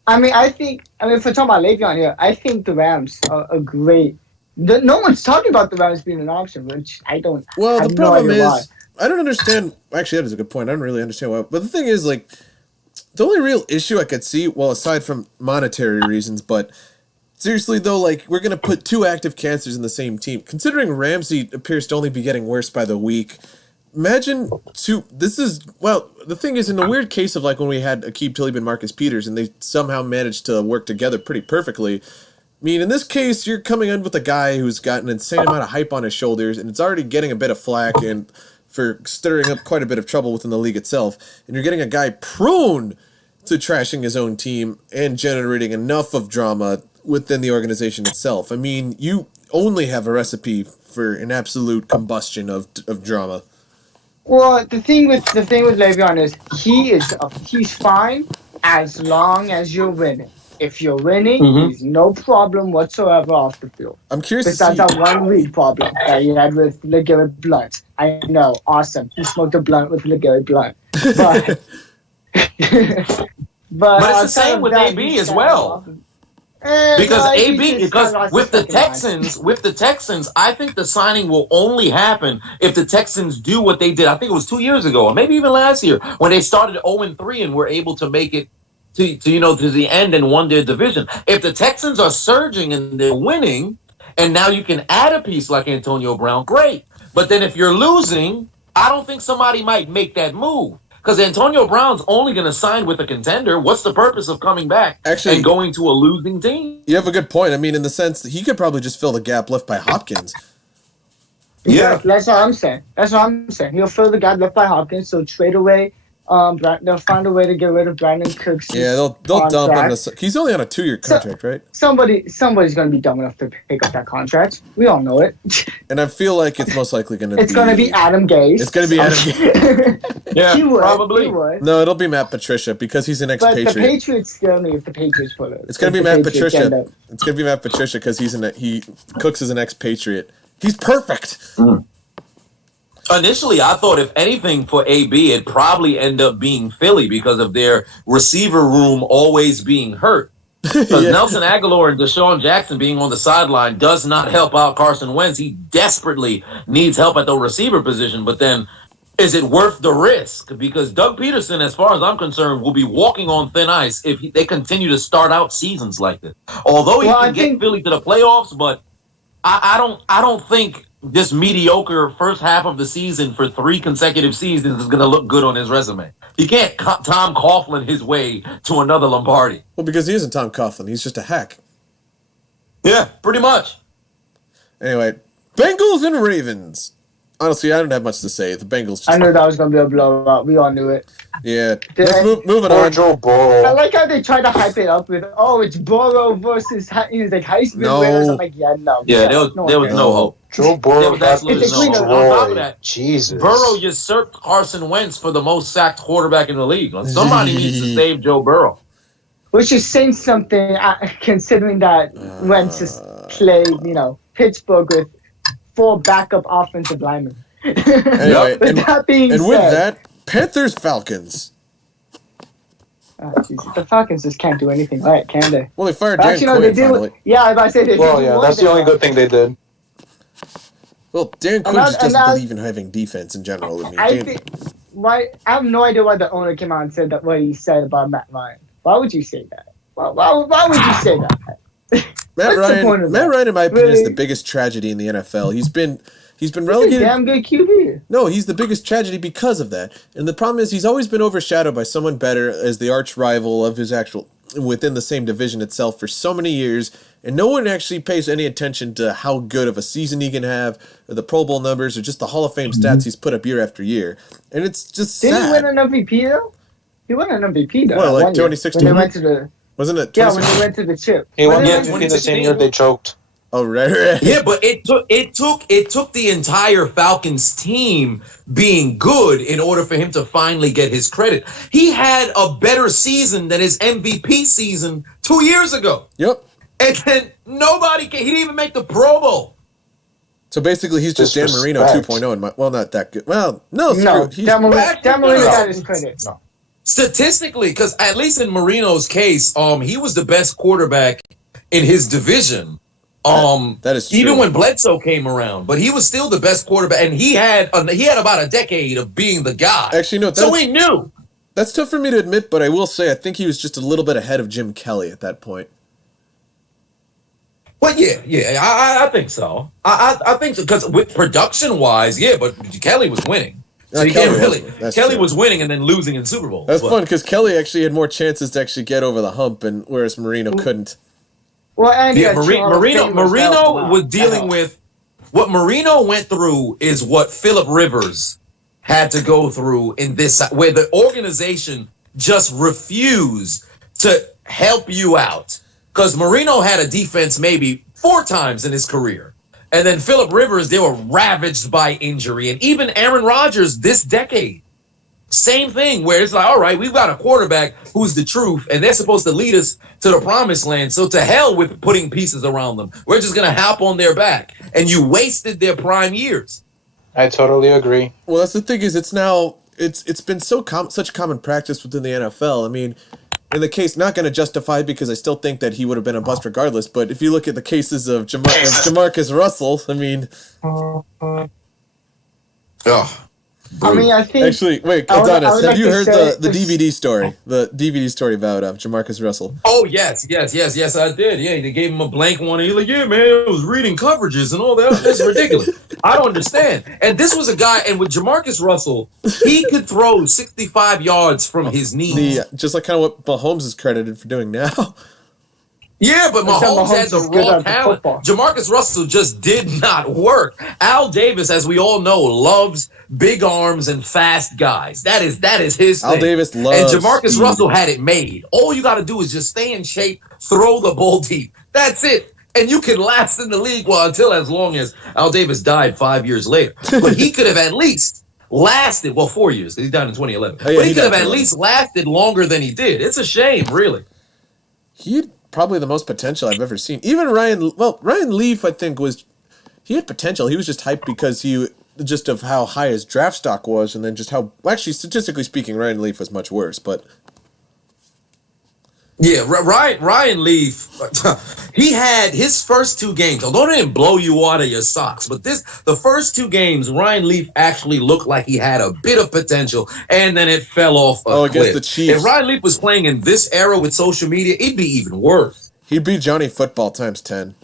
I think if we're talking about Le'Veon here, I think the Rams are a great. No one's talking about the Rams being an option, which I don't. Well, have the no problem idea is, why. I don't understand. Actually, that is a good point. I don't really understand why. But the thing is, like, the only real issue I could see, well, aside from monetary reasons, but seriously, though, like, we're going to put two active cancers in the same team. Considering Ramsey appears to only be getting worse by the week, imagine the thing is, in the weird case of, like, when we had Aqib Talib and Marcus Peters, and they somehow managed to work together pretty perfectly. I mean, in this case, you're coming in with a guy who's got an insane amount of hype on his shoulders, and it's already getting a bit of flack and for stirring up quite a bit of trouble within the league itself. And you're getting a guy prone to trashing his own team and generating enough of drama within the organization itself. I mean, you only have a recipe for an absolute combustion of drama. Well, the thing with Le'Veon is he's fine as long as you're winning. If you're winning, he's no problem whatsoever off the field. I'm curious to Besides see. that one weed problem that he had with LeGarrette Blount. I know, awesome. He smoked a blunt with LeGarrette Blount. But But it's the outside same of with that, AB he's as kind well. of Because no, AB, he's because kinda lost with his the fucking mind. with the Texans, I think the signing will only happen if the Texans do what they did. I think it was 2 years ago, or maybe even last year, when they started 0-3 and were able to make it to the end and won their division. If the Texans are surging and they're winning, and now you can add a piece like Antonio Brown, great. But then if you're losing, I don't think somebody might make that move. Because Antonio Brown's only going to sign with a contender. What's the purpose of coming back and going to a losing team? You have a good point. I mean, in the sense that he could probably just fill the gap left by Hopkins. Yeah. That's what I'm saying. He'll fill the gap left by Hopkins, so trade away. They'll find a way to get rid of Brandon Cooks. Yeah, they'll dump him. He's only on a 2-year contract, right? Somebody's going to be dumb enough to pick up that contract. We all know it. And I feel like it's most likely going to be... It's going to be Adam Gase. It's going to be Adam Gase. Yeah, He would. probably. He would. No, it'll be Matt Patricia because he's an But ex-Patriot. the Patriots still need if the Patriots put it. It's going to be Matt Patricia. It's going to be Matt Patricia because Cooks is an ex-Patriot. He's perfect. Initially, I thought if anything for AB, it'd probably end up being Philly because of their receiver room always being hurt. Because Nelson Aguilar and Deshaun Jackson being on the sideline does not help out Carson Wentz. He desperately needs help at the receiver position. But then, is it worth the risk? Because Doug Peterson, as far as I'm concerned, will be walking on thin ice if they continue to start out seasons like this. Although he can get Philly to the playoffs, but I don't think this mediocre first half of the season for 3 consecutive seasons is going to look good on his resume. He can't Tom Coughlin his way to another Lombardi. Well, because he isn't Tom Coughlin. He's just a hack. Yeah, pretty much. Anyway, Bengals and Ravens. Honestly, I don't have much to say. The Bengals just... I knew that was going to be a blowout. We all knew it. Yeah. Let's moving on. Joe Burrow. I like how they try to hype it up with, it's Burrow versus Heisman winners. I'm like, no. Yeah, there was no hope. Joe Burrow got On top of that, Jesus. Burrow usurped Carson Wentz for the most sacked quarterback in the league. Somebody needs to save Joe Burrow. Which is saying something, considering that Wentz has played, Pittsburgh with 4 backup offensive linemen. Anyway, with that, Panthers Falcons. Oh, the Falcons just can't do anything right, can they? Well, they fired Dan Quinn finally. Yeah, I was about to say they Well, yeah, that's the only good thing they did. Well, Dan Quinn just doesn't believe in having defense in general. why? I have no idea why the owner came out and said that what he said about Matt Ryan. Why would you say that? Why would you say that? Matt Ryan, in my opinion, is the Really? biggest tragedy in the NFL. He's been He's a relegated. damn good QB. No, he's the biggest tragedy because of that. And the problem is he's always been overshadowed by someone better as the arch rival of his actual within the same division itself for so many years, and no one actually pays any attention to how good of a season he can have, or the Pro Bowl numbers, or just the Hall of Fame stats he's put up year after year. And it's just Didn't sad. he win an MVP though? He won an MVP though. Well, like one year, 2016? When they went to the Wasn't it? when they 2016? went to the chip. He won When the they MVP went to the same year they choked. Oh, right. Yeah, but it took the entire Falcons team being good in order for him to finally get his credit. He had a better season than his MVP season 2 years ago. Yep. And then he didn't even make the Pro Bowl. So basically, he's just Dan Marino Disrespect. 2.0. Well, not that good. Well, no, No, he's Dan Marino No. got his credit. No. Statistically, because at least in Marino's case, he was the best quarterback in his division. that is true. Even when Bledsoe came around, but he was still the best quarterback, and he had about a decade of being the guy. Actually, no, so we knew. that's tough for me to admit, but I will say I think he was just a little bit ahead of Jim Kelly at that point. Well, yeah, I think so. I think so because with production wise, yeah, but Kelly was winning. So you can't really. Kelly was winning and then losing in Super Bowl. That's fun because Kelly actually had more chances to actually get over the hump, and whereas Marino couldn't. Well, and Yeah, Marino was dealing with what Marino went through is what Phillip Rivers had to go through in this, where the organization just refused to help you out. Because Marino had a defense maybe 4 times in his career. And then Phillip Rivers, they were ravaged by injury. And even Aaron Rodgers this decade. Same thing, where it's like, all right, we've got a quarterback who's the truth, and they're supposed to lead us to the promised land. So to hell with putting pieces around them. We're just going to hop on their back. And you wasted their prime years. I totally agree. Well, that's the thing is it's been such common practice within the NFL. I mean, in the case, not going to justify it because I still think that he would have been a bust regardless. But if you look at the cases of Jamarcus Russell, I mean, I mean, I think actually, wait, I would Adonis, have like you to heard say the DVD story? The DVD story about Jamarcus Russell. Oh, yes, I did. Yeah, they gave him a blank one. He's like, yeah, man, I was reading coverages and all that. That's ridiculous. I don't understand. And this was a guy, and with Jamarcus Russell, he could throw 65 yards from his knees. Just like kind of what Mahomes is credited for doing now. Yeah, but Mahomes had the is good raw at the talent. football. Jamarcus Russell just did not work. Al Davis, as we all know, loves big arms and fast guys. That is his thing. Al Davis loves And Jamarcus speed. Russell had it made. All you got to do is just stay in shape, throw the ball deep. That's it. And you can last in the league until as long as Al Davis died 5 years later. But he could have at least lasted, 4 years. He died in 2011. Oh, yeah, but he he could have died in at least lasted longer than he did. It's a shame, really. He had probably the most potential I've ever seen. Even Ryan Leaf, I think, he had potential. He was just hyped because just of how high his draft stock was, and then just how, actually, statistically speaking, Ryan Leaf was much worse, but... Yeah, Ryan Leaf, he had his first 2 games, although it didn't blow you out of your socks, but the first 2 games, Ryan Leaf actually looked like he had a bit of potential, and then it fell off a cliff. Against the Chiefs. If Ryan Leaf was playing in this era with social media, it'd be even worse. He'd be Johnny Football times 10.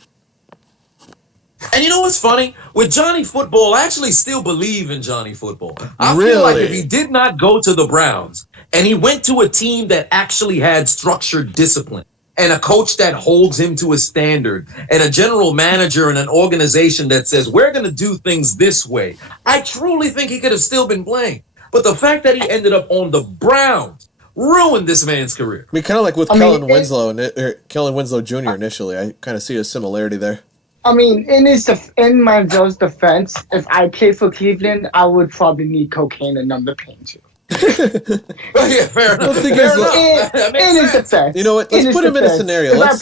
And you know what's funny? With Johnny Football, I actually still believe in Johnny Football. I feel like if he did not go to the Browns and he went to a team that actually had structured discipline and a coach that holds him to a standard and a general manager and an organization that says, we're going to do things this way, I truly think he could have still been playing. But the fact that he ended up on the Browns ruined this man's career. I mean, kind of like with Kellen Winslow Jr. initially. I kind of see a similarity there. I mean, in Manziel's defense, if I played for Cleveland, I would probably need cocaine and numb the pain too. Yeah, fair enough. The thing Fair is, enough. That makes In his sense. defense. You know what? Let's put him in a scenario. Let's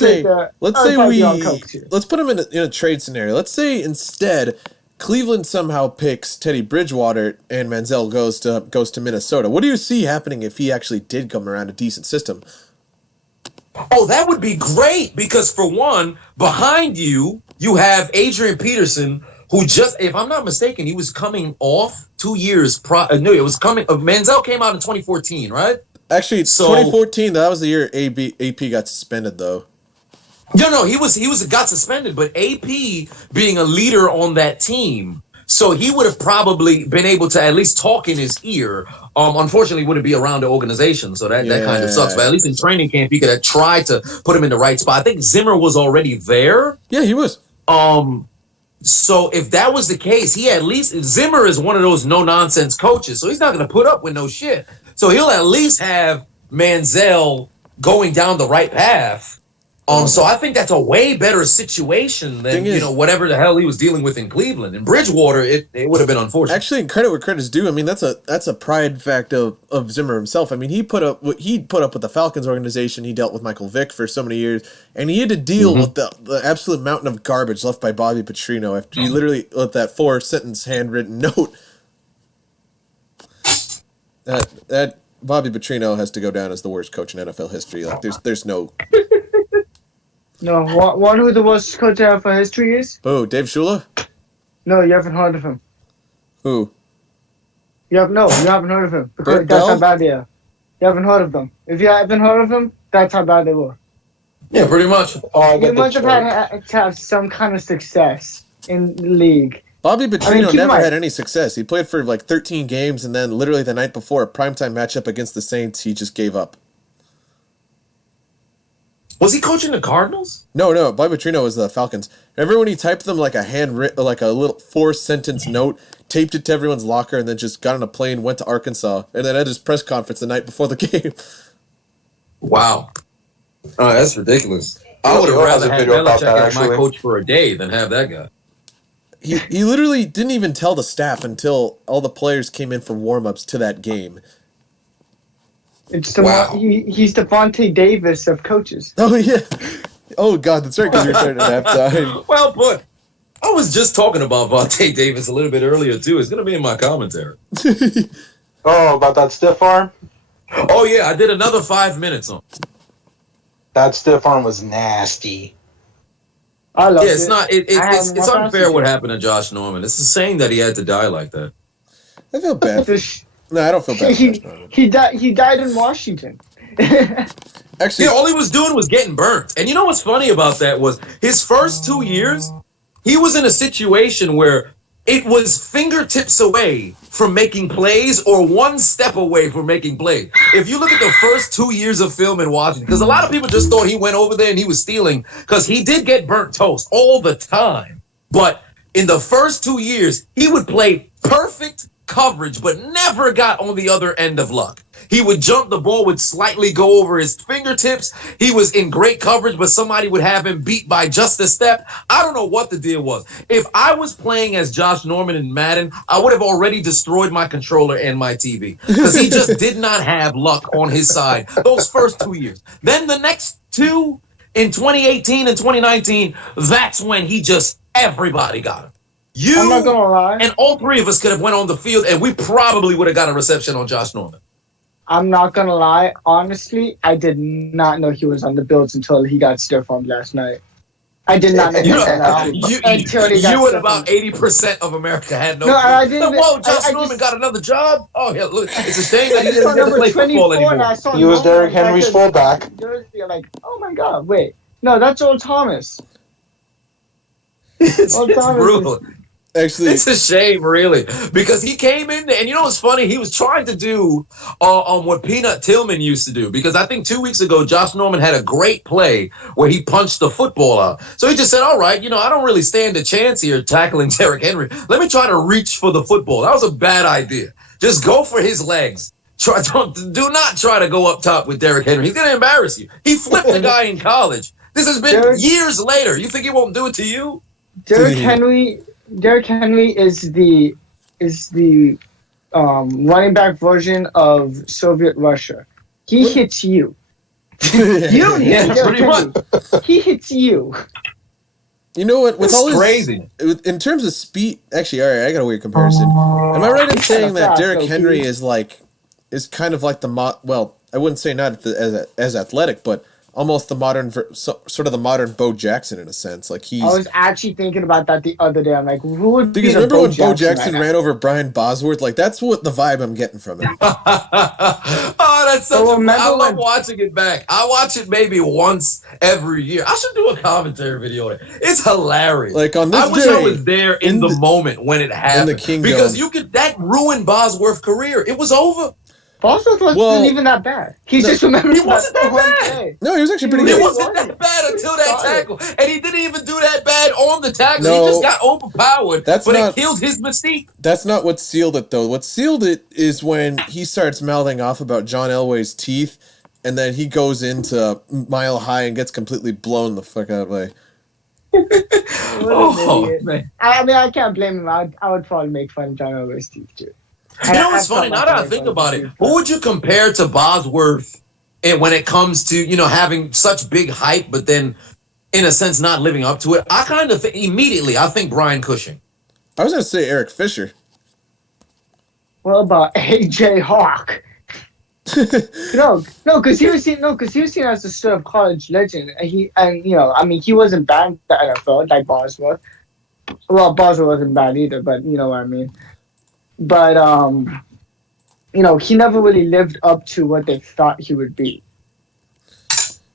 put him in a trade scenario. Let's say instead Cleveland somehow picks Teddy Bridgewater and Manziel goes to Minnesota. What do you see happening if he actually did come around a decent system? Oh, that would be great because, for one, behind you have Adrian Peterson, who just, if I'm not mistaken, he was coming off 2 years. No, it was coming. Manziel came out in 2014, right? Actually, So- 2014. That was the year AP got suspended, though. No, he got suspended, but AP being a leader on that team, so he would have probably been able to at least talk in his ear. Unfortunately, wouldn't be around the organization, so that kind of sucks. But at least in training camp, he could have tried to put him in the right spot. I think Zimmer was already there. Yeah, he was. So if that was the case, Zimmer is one of those no-nonsense coaches, so he's not going to put up with no shit. So he'll at least have Manziel going down the right path. So I think that's a way better situation than whatever the hell he was dealing with in Cleveland. In Bridgewater, it would have been unfortunate. Actually, credit where credit's due. I mean, that's a pride fact of Zimmer himself. I mean, he put up with the Falcons organization. He dealt with Michael Vick for so many years, and he had to deal with the absolute mountain of garbage left by Bobby Petrino after he literally let that 4-sentence handwritten note. That Bobby Petrino has to go down as the worst coach in NFL history. Like, there's no. No, one who the worst coach in NFL history is? Oh, Dave Shula? No, you haven't heard of him. Who? You haven't heard of him. Because Bert that's Bell? how bad they are. You haven't heard of them. If you haven't heard of them, that's how bad they were. Yeah, pretty much. You must have had to have some kind of success in the league. Bobby Petrino keep in never mind- had any success. He played for like 13 games, and then literally the night before a primetime matchup against the Saints, he just gave up. Was he coaching the Cardinals? No. Bobby Petrino was the Falcons. Remember when he typed them like a little 4-sentence note, taped it to everyone's locker, and then just got on a plane, went to Arkansas, and then had his press conference the night before the game. Wow. That's ridiculous. I would have rather had Belichick as my coach for a day than have that guy. He literally didn't even tell the staff until all the players came in for warm-ups to that game. It's Wow. He's Devontae Davis of coaches. Oh, yeah. Oh, God, that's right, because you're starting at halftime. Well put. I was just talking about Vontae Davis a little bit earlier, too. It's going to be in my commentary. Oh, about that stiff arm? Oh, yeah, I did another 5 minutes on it. That stiff arm was nasty. I love It's not. It's unfair what happened. happened to Josh Norman. It's the saying that he had to die like that. I feel bad. No, I don't feel bad. He died in Washington. Actually, Yeah, all he was doing was getting burnt. And you know what's funny about that was his first 2 years, he was in a situation where it was fingertips away from making plays or one step away from making plays. If you look at the first 2 years of film in Washington, because a lot of people just thought he went over there and he was stealing, because he did get burnt toast all the time. But in the first 2 years, he would play perfect coverage, but never got on the other end of luck. He would jump, the ball would slightly go over his fingertips. He was in great coverage, but somebody would have him beat by just a step. I don't know what the deal was. If I was playing as Josh Norman in Madden, I would have already destroyed my controller and my TV, because he just did not have luck on his side those first 2 years. Then the next two, in 2018 and 2019, that's when everybody got him. I'm not gonna lie. And all three of us could have went on the field, and we probably would have got a reception on Josh Norman. I'm not gonna lie. Honestly, I did not know he was on the Bills until he got stiff-armed last night. I did not know that until he got You and stiff-armed. about 80% of America had no. No, clue. I didn't. Whoa, Josh I Norman just- got another job. Oh yeah, look, it's a shame that he I didn't saw get to number play football 24 and anymore. I saw He was Norman Derrick Henry's like fullback. jersey, I'm like, oh my god, wait, no, that's Old Thomas. It's Old Thomas brutal. actually, It's a shame, really, because he came in there, and you know what's funny? He was trying to do what Peanut Tillman used to do, because I think 2 weeks ago, Josh Norman had a great play where he punched the football out. So he just said, all right, I don't really stand a chance here tackling Derrick Henry. Let me try to reach for the football. That was a bad idea. Just go for his legs. Do not try to go up top with Derrick Henry. He's going to embarrass you. He flipped the guy in college. This has been years later. You think he won't do it to you? Derrick Henry is the running back version of Soviet Russia. He hits you. You hit Derrick pretty much. Henry. He hits you. you know what? With It's all his, crazy. in terms of speed, actually, all right, I got a weird comparison. Am I right in saying that fast, Derrick though, Henry dude. is kind of like the well, I wouldn't say not as athletic, but almost the modern, sort of the modern Bo Jackson in a sense. Like he's. I was actually thinking about that the other day. I'm like, who would be the remember Bo when Jackson Bo Jackson right ran over Brian Bosworth? Like that's what the vibe I'm getting from him. Oh, that's such So a. remember I love when- watching it back. I watch it maybe once every year. I should do a commentary video on it. It's hilarious. Like on this I wish day, I was there in the moment when it happened. Kingdom. Because that ruined Bosworth's career. It was over. Bosworth wasn't even that bad. He just remembers he wasn't that bad. No, he was actually pretty It good. wasn't that bad until that tackle. And he didn't even do that bad on the tackle. No, he just got overpowered. But it killed his mystique. That's not what sealed it, though. What sealed it is when he starts mouthing off about John Elway's teeth, and then he goes into Mile High and gets completely blown the fuck out of the way. Man. I mean, I can't blame him. I would probably make fun of John Elway's teeth, too. You know what's funny? Now that I think about it, who would you compare to Bosworth when it comes to, having such big hype, but then, in a sense, not living up to it? I kind of immediately, I think Brian Cushing. I was going to say Eric Fisher. What about AJ Hawk? No, because he was seen as a sort of college legend. He wasn't bad in the NFL like Bosworth. Well, Bosworth wasn't bad either, but you know what I mean. But he never really lived up to what they thought he would be.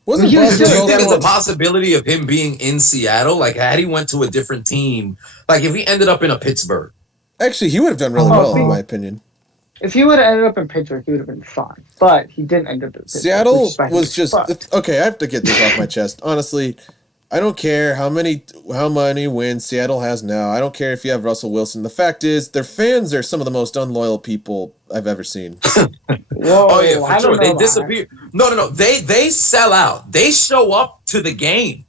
Wasn't Do you think there's a possibility of him being in Seattle? Like, had he went to a different team, like if he ended up in a Pittsburgh? Actually, he would have done really well, in my opinion. If he would have ended up in Pittsburgh, he would have been fine. But he didn't end up in Pittsburgh. Seattle was just okay. I have to get this off my chest. Honestly, I don't care how many wins Seattle has now. I don't care if you have Russell Wilson. The fact is, their fans are some of the most unloyal people I've ever seen. Oh yeah, for sure. They disappear. No. They sell out. They show up to the game,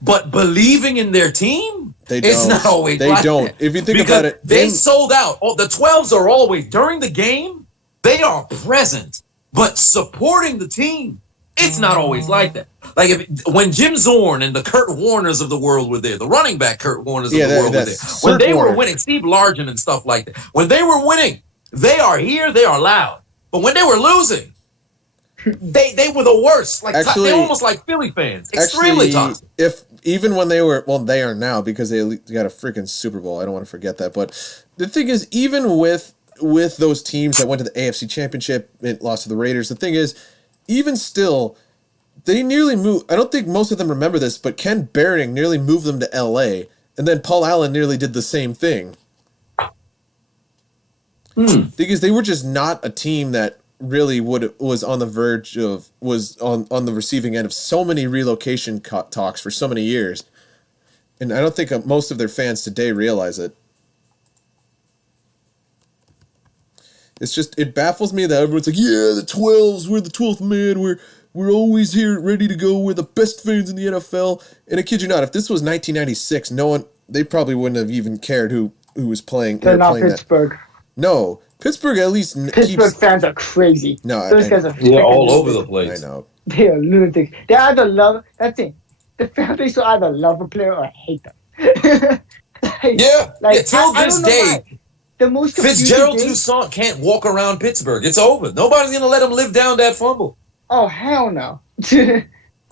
but believing in their team, it's not always. They don't. That. If you think about it, they sold out. Oh, the 12s are always during the game. They are present, but supporting the team. It's not always like that. Like when Jim Zorn and the Kurt Warners of the world were there, the running back Kurt Warners of the world were there. When they were winning, Steve Largent and stuff like that. When they were winning, they are here, they are loud. But when they were losing, they were the worst. Like they're almost like Philly fans. Extremely toxic. Even when they were, they are now because they got a freaking Super Bowl. I don't want to forget that. But the thing is, even with those teams that went to the AFC Championship and lost to the Raiders, the thing is, even still, they nearly moved. I don't think most of them remember this, but Ken Behring nearly moved them to L.A., and then Paul Allen nearly did the same thing. Because they were just not a team that really was on the verge of, was on the receiving end of so many relocation talks for so many years. And I don't think most of their fans today realize it. It's just, it baffles me that everyone's like, yeah, the 12s, we're the 12th man, we're always here ready to go, we're the best fans in the NFL. And I kid you not, if this was 1996, they probably wouldn't have even cared who was playing. They're not Pittsburgh. That. No, Pittsburgh at least Pittsburgh fans are crazy. No, those guys are all over the place. I know. They are lunatics. They either love, that's it. The fan base will either love a player or hate them. Till this day. The most Fitzgerald Toussaint can't walk around Pittsburgh. It's over. Nobody's going to let him live down that fumble. Oh, hell no.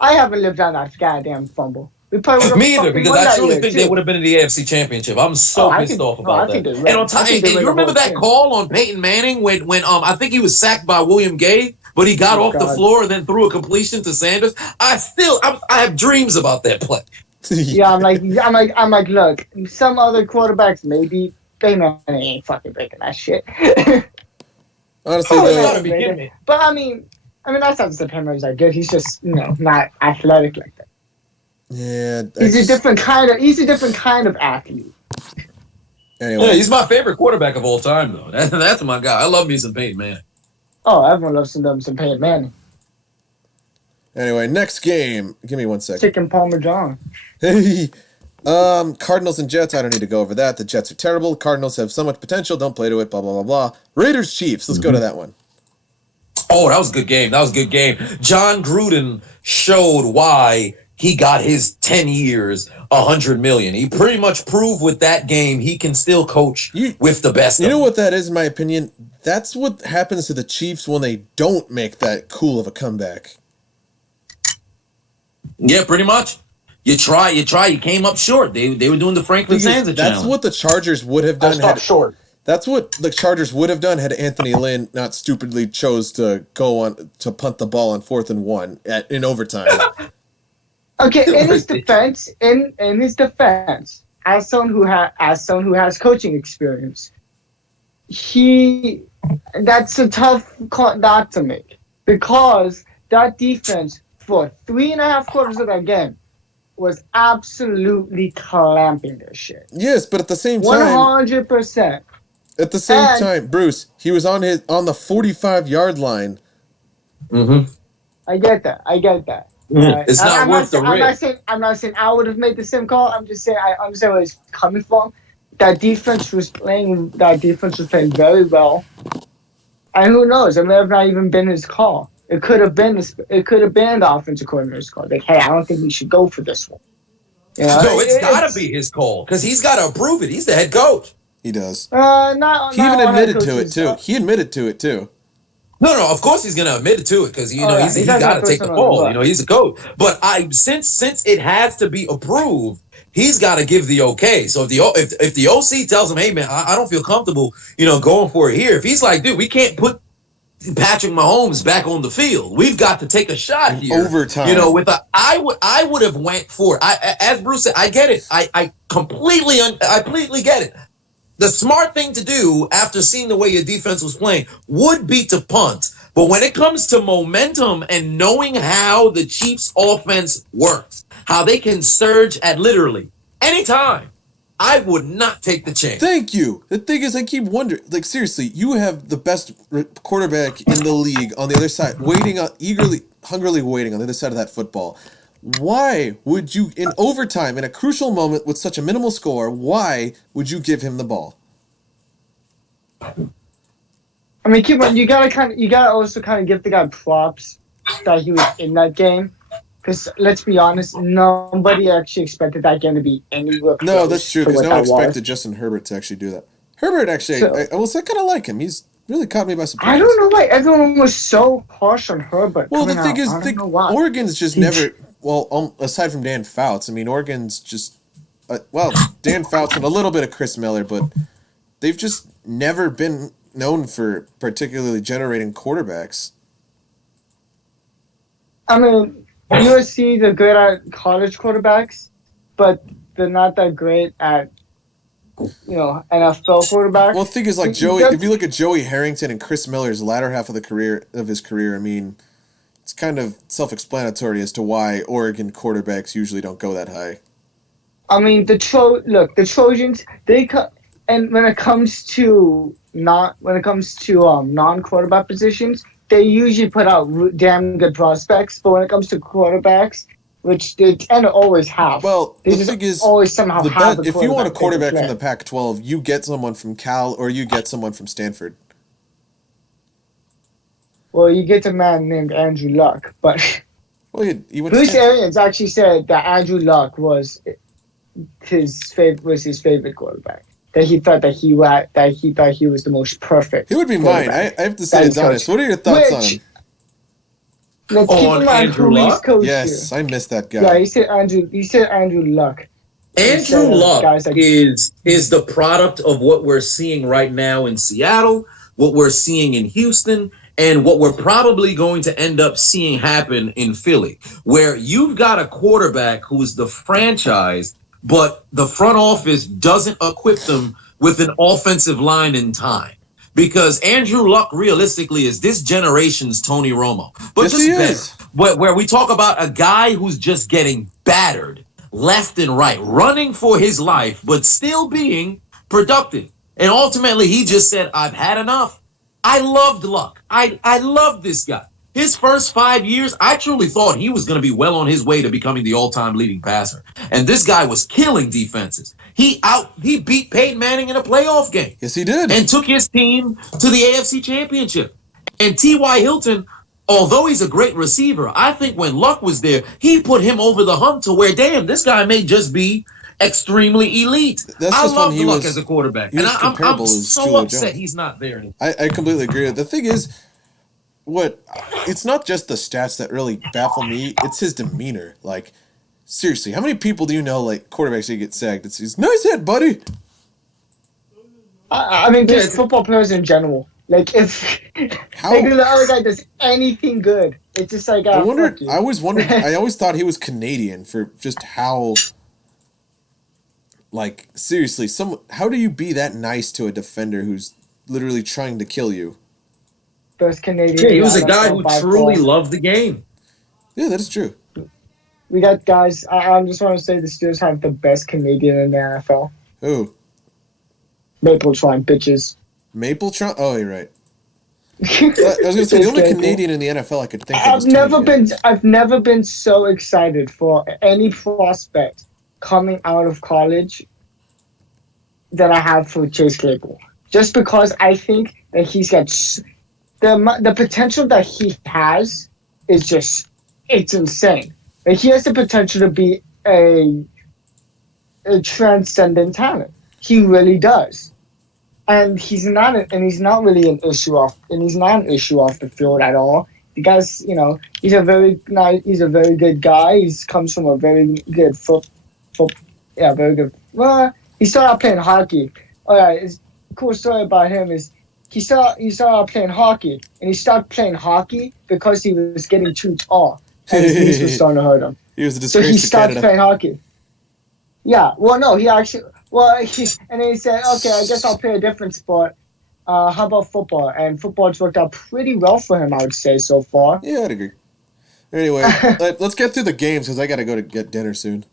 I haven't lived down that goddamn fumble. Me either, because I truly think they would have been in the AFC Championship. I'm so pissed off about that. And on top, you remember that call on Peyton Manning when I think he was sacked by William Gay, but he got off the floor and then threw a completion to Sanders? I have dreams about that play. Yeah, I'm like, look, some other quarterbacks maybe. Peyton Manning ain't fucking breaking that shit. Honestly, but I mean, that's not to say Peyton Manning's that good. He's just, not athletic like that. Yeah, he's a different kind of athlete. Anyway, yeah, he's my favorite quarterback of all time, though. That's my guy. I love me some Peyton Manning. Oh, everyone loves some Peyton Manning. Anyway, next game. Give me 1 second. Chicken Parmesan. Hey. Cardinals and Jets, I don't need to go over that. The Jets are terrible. Cardinals have so much potential. Don't play to it, blah, blah, blah, blah. Raiders, Chiefs. Let's go to that one. Oh, that was a good game. John Gruden showed why he got his 10 years, $100 million. He pretty much proved with that game he can still coach with the best. You know what that is, in my opinion? That's what happens to the Chiefs when they don't make that cool of a comeback. Yeah, pretty much. You came up short. They were doing the Franklin Sansa challenge. That's what the Chargers would have done. Short. That's what the Chargers would have done had Anthony Lynn not stupidly chose to go on to punt the ball on 4th and 1 in overtime. Okay, in his defense, as someone who has coaching experience, that's a tough call not to make, because that defense for 3.5 quarters of that game was absolutely clamping their shit. Yes, but at the same time, 100%. At the same time, Bruce, he was on the 45-yard line. Mm-hmm. I get that. It's not worth the risk. I'm not saying I would have made the same call. I'm just saying I understand where he's coming from. That defense was playing very well. And who knows? It may have not even been his call. It could have been the offensive coordinator's call. Like, hey, I don't think we should go for this one. You know, no, it's got to be his call, because he's got to approve it. He's the head coach. He does. He even admitted to it too. He admitted to it too. No, of course he's going to admit it to it, because he's got to take the call. He's a coach. But since it has to be approved, he's got to give the okay. So if the OC tells him, hey man, I don't feel comfortable, going for it here. If he's like, dude, we can't put Patrick Mahomes back on the field. We've got to take a shot here. Overtime. I would have went for it. As Bruce said, I get it. I completely get it. The smart thing to do after seeing the way your defense was playing would be to punt. But when it comes to momentum and knowing how the Chiefs offense works, how they can surge at literally any time, I would not take the chance. Thank you. The thing is, I keep wondering, like, seriously, you have the best quarterback in the league on the other side, hungrily waiting on the other side of that football. Why would you, in overtime, in a crucial moment with such a minimal score, why would you give him the ball? I mean, keep on. You gotta also kind of give the guy props that he was in that game. Because let's be honest, nobody actually expected that game to be anywhere close. No, that's true. Because no one expected Justin Herbert to actually do that. Herbert actually, I kind of like him. He's really caught me by surprise. I don't know why everyone was so harsh on Herbert. Well, the thing is, Oregon's just never. Well, aside from Dan Fouts, I mean, Oregon's just, Dan Fouts and a little bit of Chris Miller, but they've just never been known for particularly generating quarterbacks. I mean, USC, they're good at college quarterbacks, but they're not that great at, NFL quarterbacks. Well, the thing is, like Joey, if you look at Joey Harrington and Chris Miller's latter half of his career, I mean, it's kind of self-explanatory as to why Oregon quarterbacks usually don't go that high. I mean, the Trojans, and when it comes to non-quarterback positions, they usually put out damn good prospects. But when it comes to quarterbacks, which they tend to always have, well, the thing is, always somehow have. If you want a quarterback from the Pac-12, you get someone from Cal or you get someone from Stanford. Well, you get a man named Andrew Luck, but Bruce Arians actually said that Andrew Luck was his favorite quarterback. That he thought that he was the most perfect. He would be mine. I have to say, Adonis, what are your thoughts on him? Now, keep in mind who he's coached Yes, here. I missed that guy. Yeah, he said Andrew Luck. Andrew Luck is the product of what we're seeing right now in Seattle, what we're seeing in Houston, and what we're probably going to end up seeing happen in Philly, where you've got a quarterback who's the franchise, but the front office doesn't equip them with an offensive line in time. Because Andrew Luck, realistically, is this generation's Tony Romo. But yes, where we talk about a guy who's just getting battered left and right, running for his life, but still being productive. And ultimately, he just said, I've had enough. I loved Luck. I loved this guy. His first 5 years, I truly thought he was going to be well on his way to becoming the all-time leading passer. And this guy was killing defenses. He beat Peyton Manning in a playoff game. Yes, he did. And took his team to the AFC Championship. And T.Y. Hilton, although he's a great receiver, I think when Luck was there, he put him over the hump to where, damn, this guy may just be extremely elite. I love Luck as a quarterback. And I'm so upset he's not there anymore. I completely agree. The thing is, it's not just the stats that really baffle me, it's his demeanor. Like, seriously, how many people do you know, like, quarterbacks that get sacked? It's his, nice hit, buddy. I mean, just football players in general. Like, if the other guy does anything good, it's just like, I always thought he was Canadian for just how, like, seriously, how do you be that nice to a defender who's literally trying to kill you? Best Canadian. Yeah, he was a guy who truly loved the game. Yeah, that is true. We got guys. I just want to say the Steelers have the best Canadian in the NFL. Who? Mapletron, bitches. Mapletron? Oh, you're right. I was going to say, the only Canadian in the NFL I could think of I've never been so excited for any prospect coming out of college that I have for Chase Claypool. Just because I think that he's got the potential that he has is just, it's insane. Like, he has the potential to be a transcendent talent. He really does. And he's not really an issue off the field at all. The guy's, he's a very good guy. He comes from a very good very good. Well, he started out playing hockey. All right, it's a cool story about him is he started out playing hockey, and he stopped playing hockey because he was getting too tall, and his knees were starting to hurt him. He was a disgrace to Canada. So he stopped playing hockey. Yeah, well, no, he actually. Well, and then he said, okay, I guess I'll play a different sport. How about football? And football's worked out pretty well for him, I would say, so far. Yeah, I'd agree. Anyway, let's get through the games because I got to go to get dinner soon.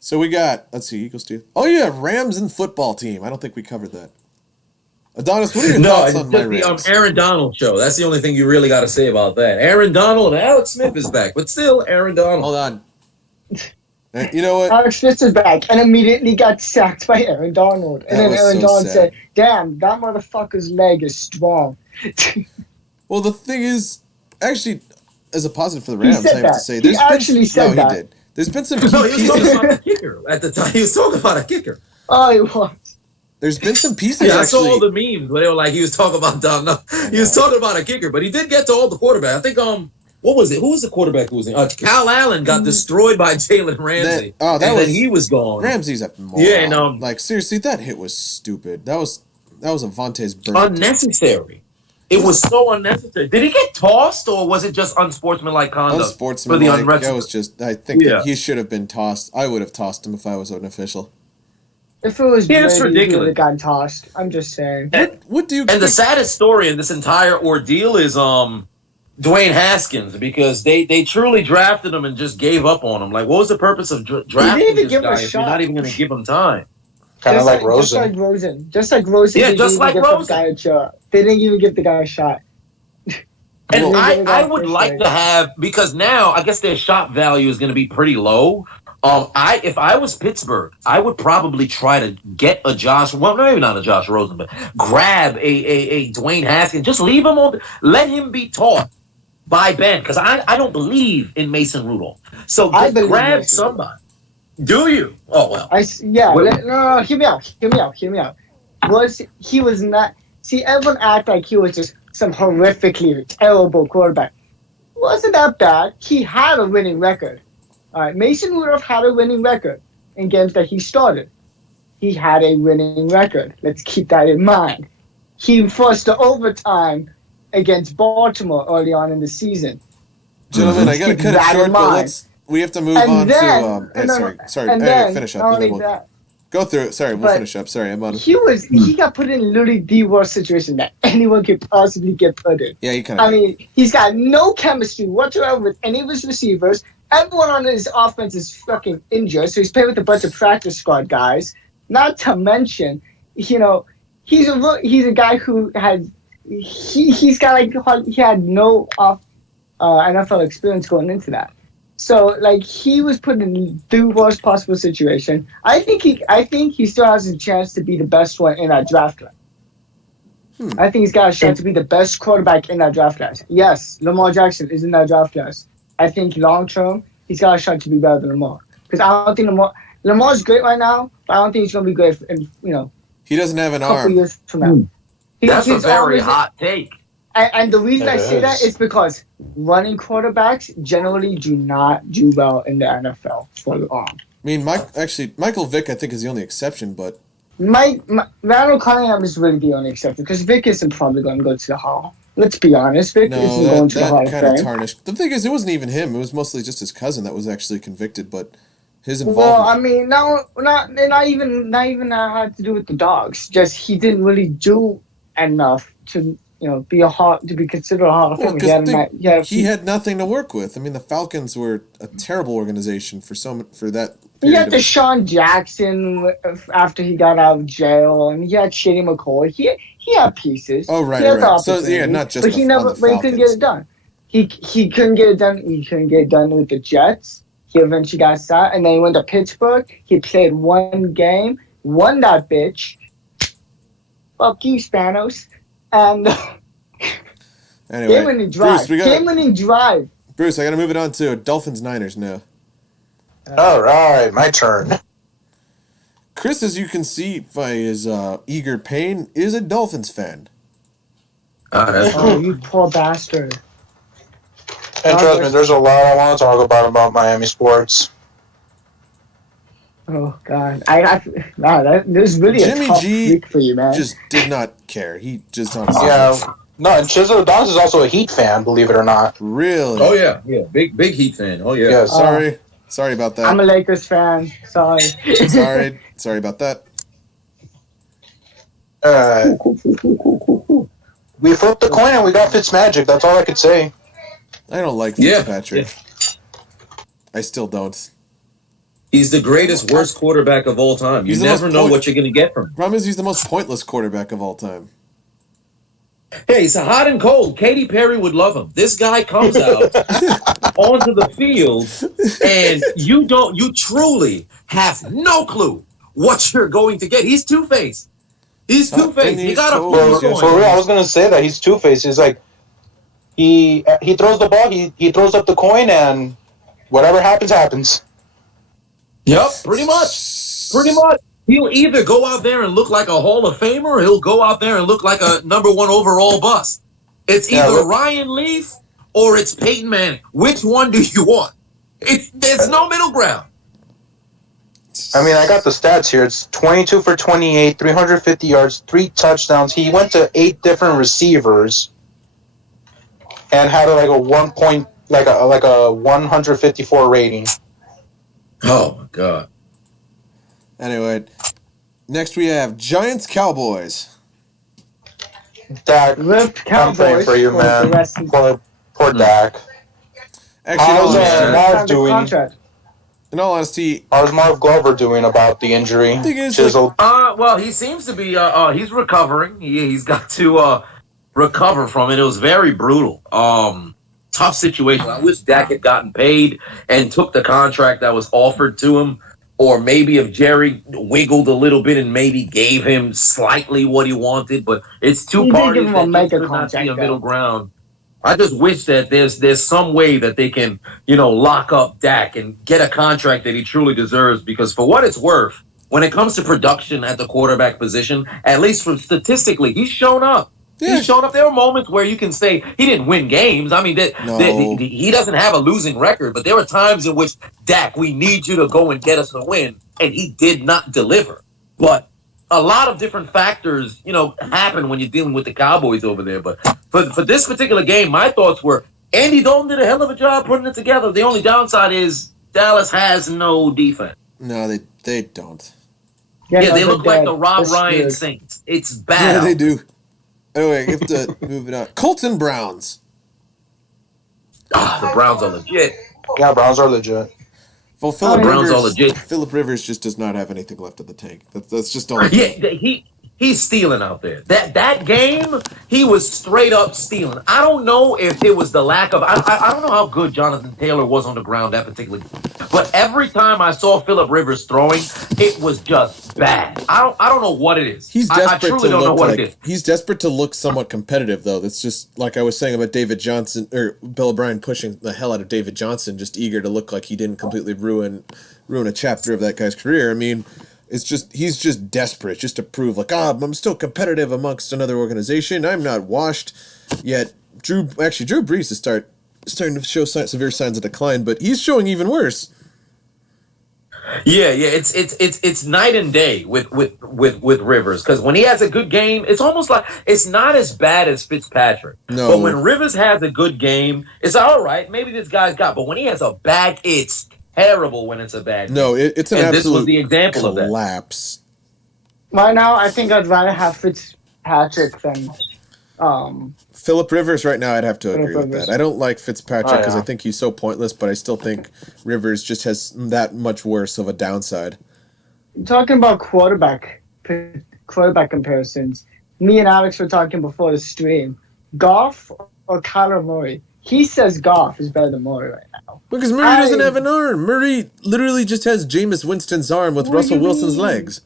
So we got, let's see, Eagles, Steelers. Oh, yeah, Rams and football team. I don't think we covered that. Adonis, what are your thoughts on my Rams? The Aaron Donald show. That's the only thing you really got to say about that. Aaron Donald and Alex Smith is back, but still Aaron Donald. Hold on. You know what? Alex Smith is back and immediately got sacked by Aaron Donald. And then Aaron Donald said, damn, that motherfucker's leg is strong. Well, the thing is, actually, as a positive for the Rams, I have to say, he actually said that. He did. There's been some he was talking about a kicker at the time. He was talking about a kicker. Oh, he was. There's been some pieces. Yeah, I saw all the memes where they were like, he was talking about he was talking about a kicker, but he did get to all the quarterback. I think what was it? Who was the quarterback who was in? Cal Allen got destroyed by Jalen Ramsey. Then he was gone. Ramsey's a moron. Yeah, and like seriously, that hit was stupid. That was Avonte's burn. Unnecessary. It was so unnecessary. Did he get tossed, or was it just unsportsmanlike conduct? Unsportsmanlike. That was just. I think that he should have been tossed. I would have tossed him if I was an official. If it was Brady, it's ridiculous. He would have gotten tossed. I'm just saying. What do you? And the saddest story in this entire ordeal is Dwayne Haskins, because they truly drafted him and just gave up on him. Like, what was the purpose of drafting this guy if you're not even going to give him time? Kind of like Rosen. Just like Rosen. Yeah, just like Rosen. They didn't even give the guy a shot. And I would like to have, because now I guess their shot value is going to be pretty low. If I was Pittsburgh, I would probably try to get maybe not a Josh Rosen, but grab a Dwayne Haskins. Just leave him on. Let him be taught by Ben, because I don't believe in Mason Rudolph. So grab somebody. Do you? Oh well. No. Hear me out. He was not. See, everyone act like he was just some horrifically terrible quarterback. It wasn't that bad. He had a winning record. All right, Mason Rudolph had a winning record in games that he started. He had a winning record. Let's keep that in mind. He forced the overtime against Baltimore early on in the season. Gentlemen, I got to cut it short, but we have to move on to... Sorry, finish up. Go through it. Sorry, we'll finish up. Sorry, I'm on. He got put in literally the worst situation that anyone could possibly get put in. Yeah, he kind of... I mean, he's got no chemistry whatsoever with any of his receivers. Everyone on his offense is fucking injured, so he's playing with a bunch of practice squad guys. Not to mention, he's a guy who had he had no NFL experience going into that. So he was put in the worst possible situation. I think he still has a chance to be the best one in that draft class. I think he's got a chance to be the best quarterback in that draft class. Yes, Lamar Jackson is in that draft class. I think long term, he's got a shot to be better than Lamar. Because I don't think Lamar's great right now, but I don't think he's going to be great in, He doesn't have an arm. Couple years from now. That's a very hot take. And the reason I It say that is. is because running quarterbacks generally do not do well in the NFL for long. I mean, Michael Vick, I think, is the only exception, but Randall Cunningham is really the only exception because Vick isn't probably going to go to the Hall. Let's be honest, Vick isn't no, going to the Hall that of kind of Fame. tarnished. The thing is, it wasn't even him. It was mostly just his cousin that was actually convicted, but his Well, involvement. I mean, not even that had to do with the dogs. Just he didn't really do enough to be considered a Hall of Well, Famer. because he had nothing to work with. I mean, the Falcons were a terrible organization for that He had period of Deshaun Jackson after he got out of jail, and he had Shady McCoy. He had pieces. Oh, right, He had the right. So, yeah, opportunity, not just but he on never. the But he couldn't get Falcons. it done. He couldn't get it done. He couldn't get it done with the Jets. He eventually got sacked, and then he went to Pittsburgh. He played one game, won that bitch. Fuck you, Spanos. And Anyway, game-winning drive. Bruce, Game-winning drive. Bruce, I got to move it on to Dolphins-Niners now. All right, my turn. Chris, as you can see by his eager pain, is a Dolphins fan. That's Oh, you poor bastard. And trust me, there's a lot I want to talk about Miami sports. Oh God, this is really Jimmy a tough G week for you, man. Just did not care. He just honestly. Yeah. No, and Chiseled Adonis is also a Heat fan, believe it or not. Really? Oh yeah, big Heat fan. Oh yeah. Yeah, Sorry about that. I'm a Lakers fan. Sorry. Sorry about that. We flipped the coin and we got Fitzmagic. That's all I could say. I don't like Yeah, Fitzpatrick. I still don't. He's the greatest, worst quarterback of all time. You He's the never most know point- what you're going to get from him. Problem is, he's the most pointless quarterback of all time. Hey, it's hot and cold. Katy Perry would love him. This guy comes out onto the field, and you truly have no clue what you're going to get. He's two-faced. He's Hot two-faced. and He he's got a cold. full Yes, For real, I was gonna say that he's two-faced. He's like he throws the ball, he throws up the coin, and whatever happens. Yep, pretty much. Pretty much. He'll either go out there and look like a Hall of Famer, or he'll go out there and look like a number 1 overall bust. It's either Ryan Leaf or it's Peyton Manning. Which one do you want? There's no middle ground. I mean, I got the stats here. It's 22 for 28, 350 yards, 3 touchdowns. He went to 8 different receivers and had like a 154 rating. Oh my God. Anyway, next we have Giants Cowboys. Dak, Lift I'm praying Cowboys for you, for the man. rest of Poor Dak. Actually, How's Marv doing? contract. in all honesty, How's Marv Glover doing about the injury? thing is, Chiseled. Well, he seems to be. He's recovering. He's got to recover from it. It was very brutal. Tough situation. I wish Dak had gotten paid and took the contract that was offered to him, or maybe if Jerry wiggled a little bit and maybe gave him slightly what he wanted. But it's two He did parties give him a that mega could not see a contract, middle though. ground. I just wish that there's some way that they can, lock up Dak and get a contract that he truly deserves. Because for what it's worth, when it comes to production at the quarterback position, at least from statistically, he's shown up. Yeah. He's shown up. There are moments where you can say he didn't win games. I mean, he doesn't have a losing record, but there are times in which, Dak, we need you to go and get us a win, and he did not deliver. But a lot of different factors, happen when you're dealing with the Cowboys over there. But for this particular game, my thoughts were Andy Dalton did a hell of a job putting it together. The only downside is Dallas has no defense. no, they don't. Yeah, no, they they're look like dead. the Rob They're Ryan screwed. Saints. It's bad. Yeah, they do. Anyway, you have to move it on. Colton Browns. The Browns are legit. Yeah, Browns are legit. Well, The Philip Browns are Rivers. legit. Philip Rivers just does not have anything left in the tank. That's just all. Yeah, he's stealing out there. That game, he was straight up stealing. I don't know if it was the lack of. I don't know how good Jonathan Taylor was on the ground that particular game. But every time I saw Philip Rivers throwing, it was just bad. I don't know what it is. He's I desperate truly to don't know look what like it is. he's desperate to look somewhat competitive, though. That's just like I was saying about David Johnson or Bill O'Brien pushing the hell out of David Johnson, just eager to look like he didn't completely ruin a chapter of that guy's career. I mean, It's just he's just desperate just to prove like, I'm still competitive amongst another organization. I'm not washed yet. Drew Brees is starting to show severe signs of decline, but he's showing even worse. Yeah, it's night and day with Rivers, because when he has a good game, it's almost like it's not as bad as Fitzpatrick. No. But when Rivers has a good game, it's all right. Maybe this guy's got, but when he has a bad, it's terrible when it's a bad game. No, it's an and absolute this was the example collapse. Right now, I think I'd rather have Fitzpatrick than Phillip Rivers right now, I'd have to agree with Rivers. that. I don't like Fitzpatrick because yeah. I think he's so pointless, but I still think Rivers just has that much worse of a downside. Talking about quarterback comparisons. Me and Alex were talking before the stream. Goff or Kyler Murray? He says Goff is better than Murray right now. Because Murray doesn't have an arm. Murray literally just has Jameis Winston's arm with Russell Wilson's legs.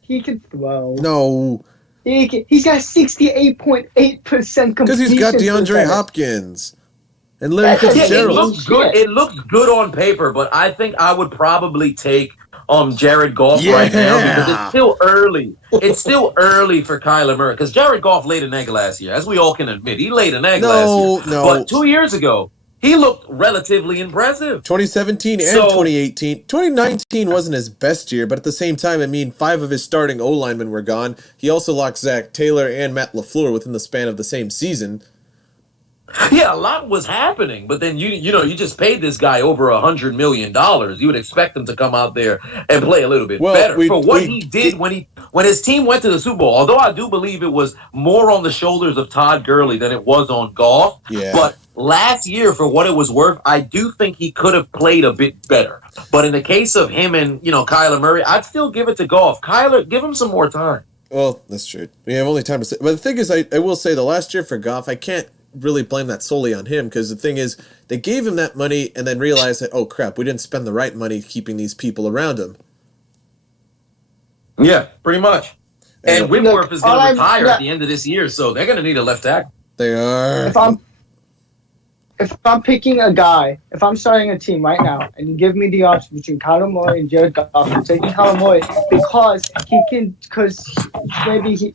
He can throw. No. He's got 68.8% completion. Because he's got DeAndre Hopkins and Larry Fitzgerald. It looks good. It looks good on paper, but I think I would probably take Jared Goff right now because it's still early. It's still early for Kyler Murray because Jared Goff laid an egg last year, as we all can admit. He laid an egg last year. No. But 2 years ago, he looked relatively impressive. 2017 and 2018. 2019 wasn't his best year, but at the same time, 5 of his starting O-linemen were gone. He also lost Zach Taylor and Matt LaFleur within the span of the same season. Yeah, a lot was happening, but then you just paid this guy over $100 million. You would expect him to come out there and play a little bit better for what he did when his team went to the Super Bowl. Although I do believe it was more on the shoulders of Todd Gurley than it was on Goff. Yeah. But last year, for what it was worth, I do think he could have played a bit better. But in the case of him and Kyler Murray, I'd still give it to Goff. Kyler, give him some more time. Well, that's true. We have only time to say. But the thing is, I will say the last year for Goff, I can't really blame that solely on him because the thing is they gave him that money and then realized that, oh crap, we didn't spend the right money keeping these people around him. Yeah, pretty much. And Whitworth is going to retire at the end of this year, so they're going to need a left tackle. They are. If I'm picking a guy, if I'm starting a team right now and you give me the option between Kyler Murray and Jared Goff, I'm taking Kyler Murray because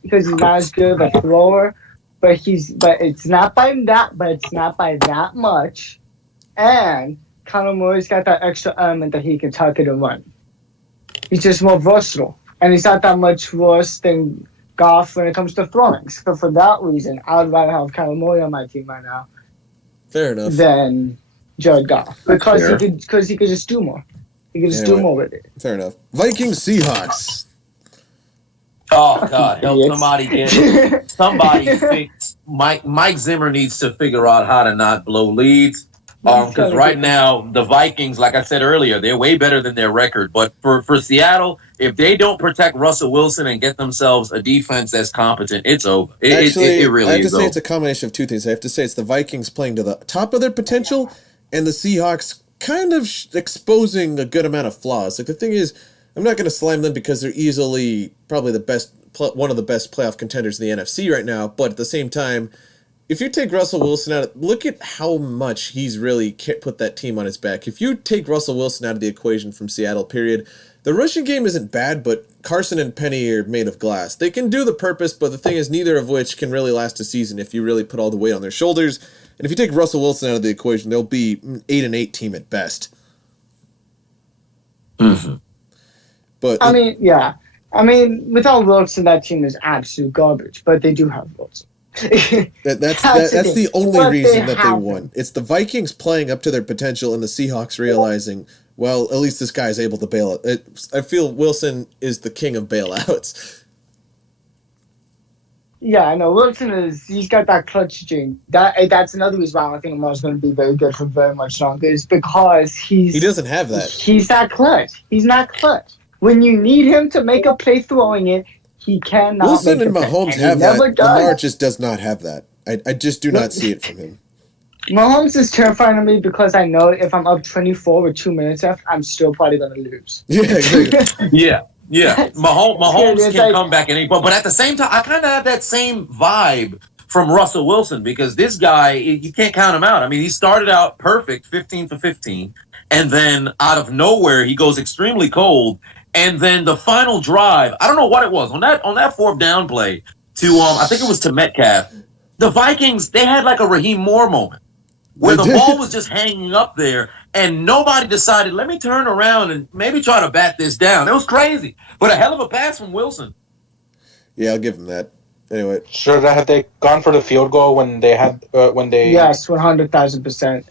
he's not as good of a thrower. But it's not by that much. And Kyler Murray's got that extra element that he can tuck it and run. He's just more versatile. And he's not that much worse than Goff when it comes to throwing. So for that reason, I would rather have Kyler Murray on my team right now. Fair enough. Than Jared Goff. Because he could just do more. He could just do more with it. Fair enough. Vikings Seahawks. Oh God! Help somebody fix Mike Zimmer needs to figure out how to not blow leads. Because right now the Vikings, like I said earlier, they're way better than their record. But for Seattle, if they don't protect Russell Wilson and get themselves a defense that's competent, it's over. It really is. I have to say over. it's a combination of two things. I have to say it's the Vikings playing to the top of their potential, and the Seahawks kind of exposing a good amount of flaws. Like the thing is, I'm not going to slam them because they're easily probably one of the best playoff contenders in the NFC right now. But at the same time, if you take Russell Wilson out, look at how much he's really put that team on his back. If you take Russell Wilson out of the equation from Seattle, period, the rushing game isn't bad, but Carson and Penny are made of glass. They can do the purpose, but the thing is, neither of which can really last a season if you really put all the weight on their shoulders. And if you take Russell Wilson out of the equation, they'll be an 8-8 team at best. Mm-hmm. But without Wilson, that team is absolute garbage. But they do have Wilson. That's the only reason that they won. It's the Vikings playing up to their potential and the Seahawks realizing, well, at least this guy's able to bail out. I feel Wilson is the king of bailouts. Yeah, I know. He's got that clutch gene. That's another reason why I think Lamar's going to be very good for very much longer is because he doesn't have that. He's that clutch. He's not clutch. When you need him to make a play throwing it, he cannot. Wilson make and Mahomes have that. Lamar just does not have that. I just do not see it from him. Mahomes is terrifying to me because I know if I'm up 24 with 2 minutes left, I'm still probably going to lose. Yeah, exactly. Yeah. Mahomes can come back at any point. But at the same time, I kind of have that same vibe from Russell Wilson because this guy, you can't count him out. I mean, he started out perfect, 15 for 15. And then out of nowhere, he goes extremely cold. And then the final drive, I don't know what it was on that fourth down play to I think it was to Metcalf. The Vikings, they had like a Raheem Moore moment where the ball was just hanging up there and nobody decided, let me turn around and maybe try to bat this down. It was crazy, but a hell of a pass from Wilson. Yeah, I'll give him that. Anyway, Should have they gone for the field goal when they Yes, 100,000%.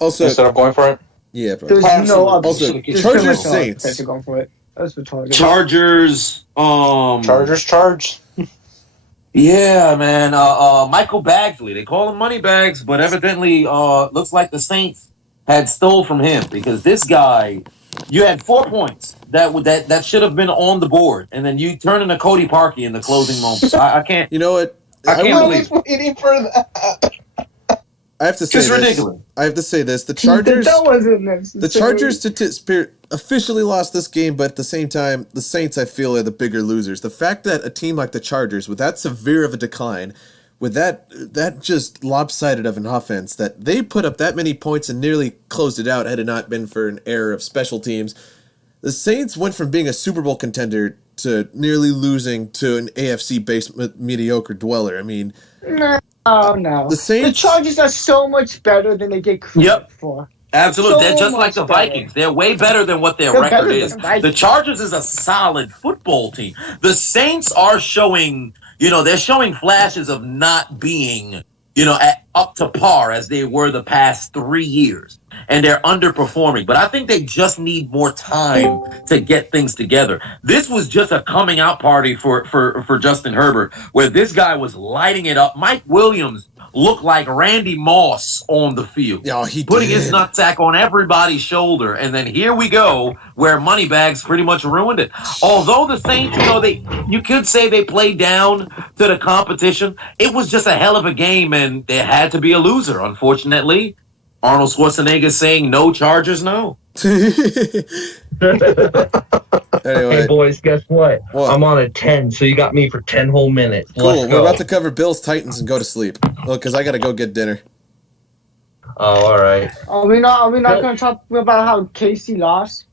also instead of going for it? yeah, bro. There's no other. Also, there's Chargers pretty much no other Saints. place to go for it. That's the target. Chargers, Charge. yeah, man. Michael Bagsley. They call him Moneybags, but evidently, looks like the Saints had stole from him because this guy, you had 4 points that should have been on the board, and then you turn into Cody Parkey in the closing moments. I can't. You know what? I can't believe it. waiting for that. I have to say It's this. ridiculous. I have to say this. The Chargers. That wasn't necessary. The Chargers to Spirit officially lost this game, but at the same time, the Saints, I feel, are the bigger losers. The fact that a team like the Chargers, with that severe of a decline, with that just lopsided of an offense, that they put up that many points and nearly closed it out had it not been for an error of special teams. The Saints went from being a Super Bowl contender to nearly losing to an AFC-based mediocre dweller. I mean, No. the Saints. The Chargers are so much better than they get credit for. Absolutely. So They're just like the much better. Vikings. They're way better than what their They're record better is. than the Vikings. The Chargers is a solid football team. The Saints are showing, they're showing flashes of not being, up to par as they were the past 3 years. And they're underperforming. But I think they just need more time to get things together. This was just a coming out party for Justin Herbert, where this guy was lighting it up. Mike Williams looked like Randy Moss on the field. Oh, he putting did. his nutsack on everybody's shoulder. And then here we go, where Moneybags pretty much ruined it. Although the Saints, you could say they played down to the competition. It was just a hell of a game, and there had to be a loser, unfortunately. Arnold Schwarzenegger saying no Chargers, no. Anyway, Hey, boys, guess what? What? I'm on a 10, so you got me for 10 whole minutes. cool. Let's We're go. about to cover Bills Titans and go to sleep. Well, because I got to go get dinner. Oh, all right. Are we not going to talk about how Casey lost?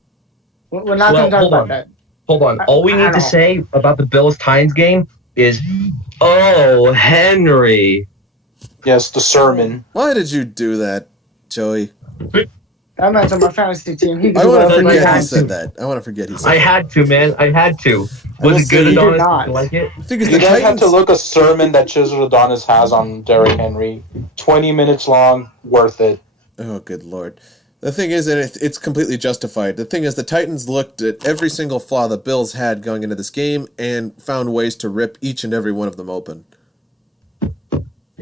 We're not going to talk hold about on. that. Hold on. All we I need don't to know. say about the Bills-Titans game is, oh, Henry. Yes, the sermon. Why did you do that, Joey? That man's on my fantasy team. He I can want go to out forget and he win. said that. I want to forget he said I that. had to, man. I had to. will Was it say good, you did Adonis? not. Did you like it? Because You the guys have Titans, to look a sermon that Chiseled Adonis has on Derrick Henry. 20 minutes long, worth it. oh, good lord. The thing is that it's completely justified. The thing is, the Titans looked at every single flaw the Bills had going into this game and found ways to rip each and every one of them open.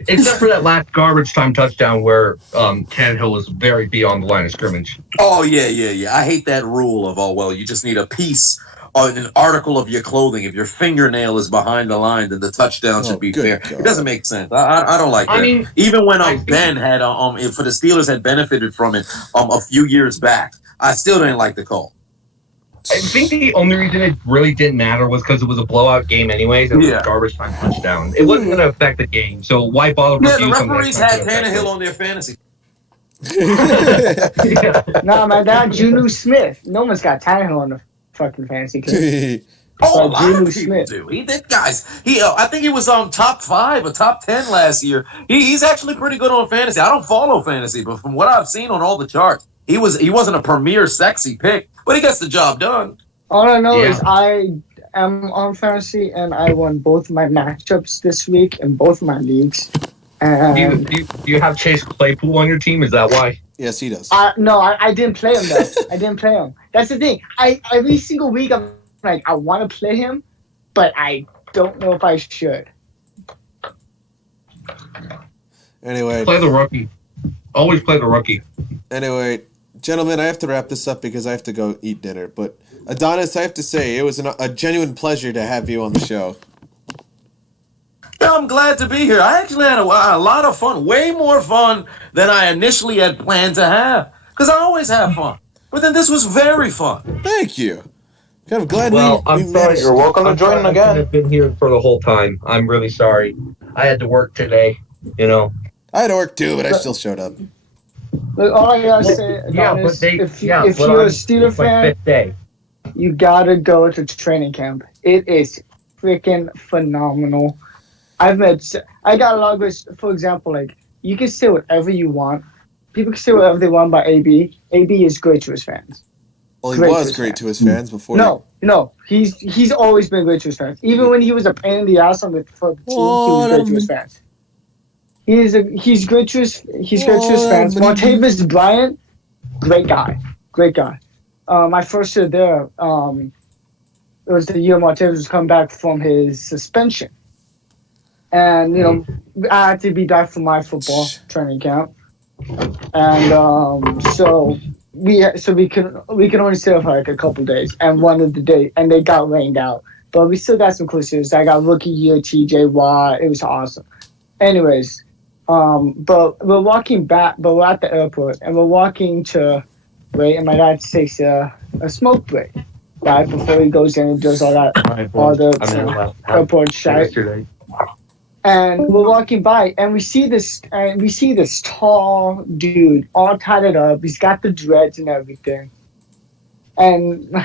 Except for that last garbage time touchdown where Tannehill was very beyond the line of scrimmage. Oh, yeah. I hate that rule of, you just need a piece or an article of your clothing. If your fingernail is behind the line, then the touchdown should be good fair. God. It doesn't make sense. I don't like that. I mean, even when I think- Ben had, for the Steelers had benefited from it a few years back, I still didn't like the call. I think the only reason it really didn't matter was because it was a blowout game anyways. It was Yeah. a garbage time touchdown. It wasn't going to affect the game, so why bother? Yeah, the review something referees that's had not gonna Tannehill affect on their fantasy. it? Yeah. Nah, man, that Juju Smith. No one's got Tannehill on the fucking fantasy team. Oh, a Like lot of Geno people Smith. do. He did, guys. I think he was top 5 or top 10 last year. He's actually pretty good on fantasy. I don't follow fantasy, but from what I've seen on all the charts, he wasn't a premier sexy pick, but he gets the job done. All I know Yeah. is I am on fantasy, and I won both my matchups this week in both my leagues. And Do you have Chase Claypool on your team? Is that why? Yes, he does. no, I didn't play him though. I didn't play him. That's the thing. Every single week I'm like, I want to play him, but I don't know if I should. Anyway, Play the rookie. Always play the rookie. Gentlemen, I have to wrap this up because I have to go eat dinner. But Adonis, I have to say, it was a genuine pleasure to have you on the show. Yeah, I'm glad to be here. I actually had a lot of fun, way more fun than I initially had planned to have, because I always have fun. But then this was very fun. Thank you. Kind of glad Well, we I'm sorry. managed. You're welcome to I'm join sorry I again. couldn't have been here for the whole time. I'm really sorry. I had to work today. I had to work too, but I still showed up. Look, all I gotta say, Yeah, Adonis, but if yeah, you're but a I'm- Steeler it's my fan, fifth day. You gotta go to training camp. It is freaking phenomenal. I got a lot of, for example, like, you can say whatever you want. People can say whatever they want about AB. AB is great to his fans. Well, he was great to his fans before. No, he's always been great to his fans. Even when he was a pain in the ass for the team, he was great to his fans. He's great to his fans. Martavis Bryant, great guy. My first year there, it was the year Martavis was coming back from his suspension, and I had to be back for my football training camp, and so we can only stay for like a couple days, and one of the day, and they got rained out, but we still got some cool series. I got rookie year TJ Watt. It was awesome. Anyways, but we're walking back, but we're at the airport, and we're walking to. Right, and my dad takes a smoke break, right, before he goes in and does all the airport shit. And we're walking by, and we see this tall dude, all tatted up. He's got the dreads and everything, and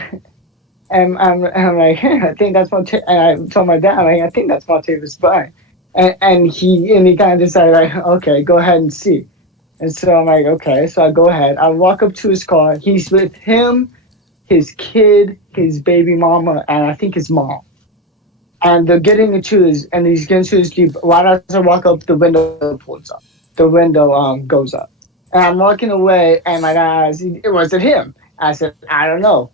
I'm like, hey, I think that's and I told my dad, like, I think that's Martavis Bryant, and he kind of decided, like, okay, go ahead and see. And so I'm like, okay. So I go ahead. I walk up to his car. He's with him, his kid, his baby mama, and I think his mom. And he's getting into his Jeep. Right as I walk up, the window pulls up. The window goes up. And I'm walking away, and my dad asked, it wasn't him. I said, I don't know.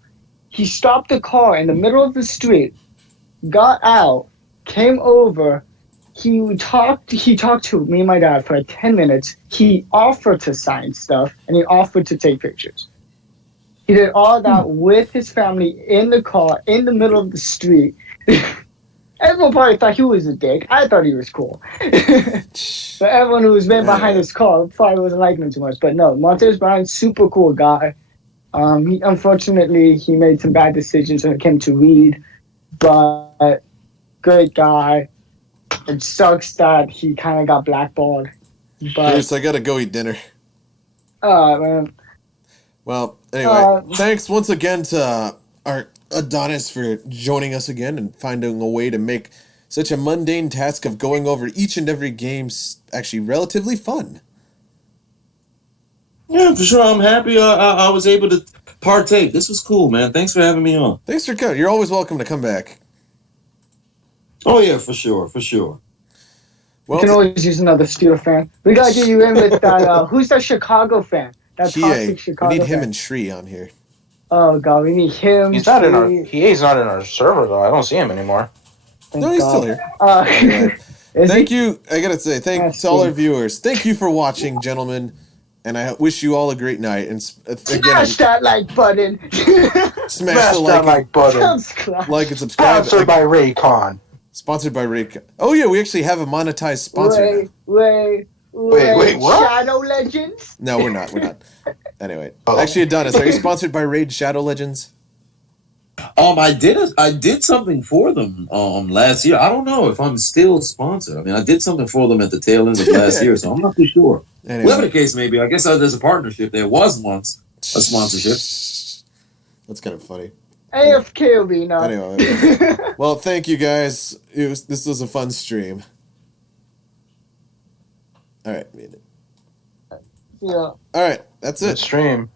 He stopped the car in the middle of the street, got out, came over. He talked to me and my dad for like 10 minutes. He offered to sign stuff, and he offered to take pictures. He did all that with his family in the car, in the middle of the street. Everyone probably thought he was a dick. I thought he was cool. But everyone who was behind his car probably wasn't liking him too much. But no, Martavis Bryant, super cool guy. Unfortunately, he made some bad decisions when it came to weed. But great guy. It sucks that he kind of got blackballed. But Bruce, I gotta go eat dinner. Man. Well, anyway, thanks once again to our Adonis for joining us again and finding a way to make such a mundane task of going over each and every game actually relatively fun. Yeah, for sure. I'm happy I was able to partake. This was cool, man. Thanks for having me on. Thanks for coming. You're always welcome to come back. Oh, yeah, for sure. Well, you can always use another Steeler fan. We got to get you in with that. Who's that Chicago fan? That toxic Chicago We need him fan. and Shree on here. Oh, God, we need him. He's not in our server, though. I don't see him anymore. No, he's still here. Anyway, thank you. I got to say, thanks to all our viewers. Thank you for watching, gentlemen. And I wish you all a great night. And again, smash that like button. Smash the like button. Like and subscribe. Sponsored by Raycon. Sponsored by Raycon. Oh, yeah, we actually have a monetized sponsor. Wait, what? Shadow Legends? No, we're not. Anyway. Actually, Adonis, are you sponsored by Raid Shadow Legends? I did something for them last year. I don't know if I'm still sponsored. I mean, I did something for them at the tail end of last year, so I'm not too sure. Anyway. Whatever the case may be, I guess there's a partnership. There was once a sponsorship. That's kind of funny. AFK will be now. Anyway. Well, thank you guys. This was a fun stream. All right. Yeah. All right. That's it. Good stream.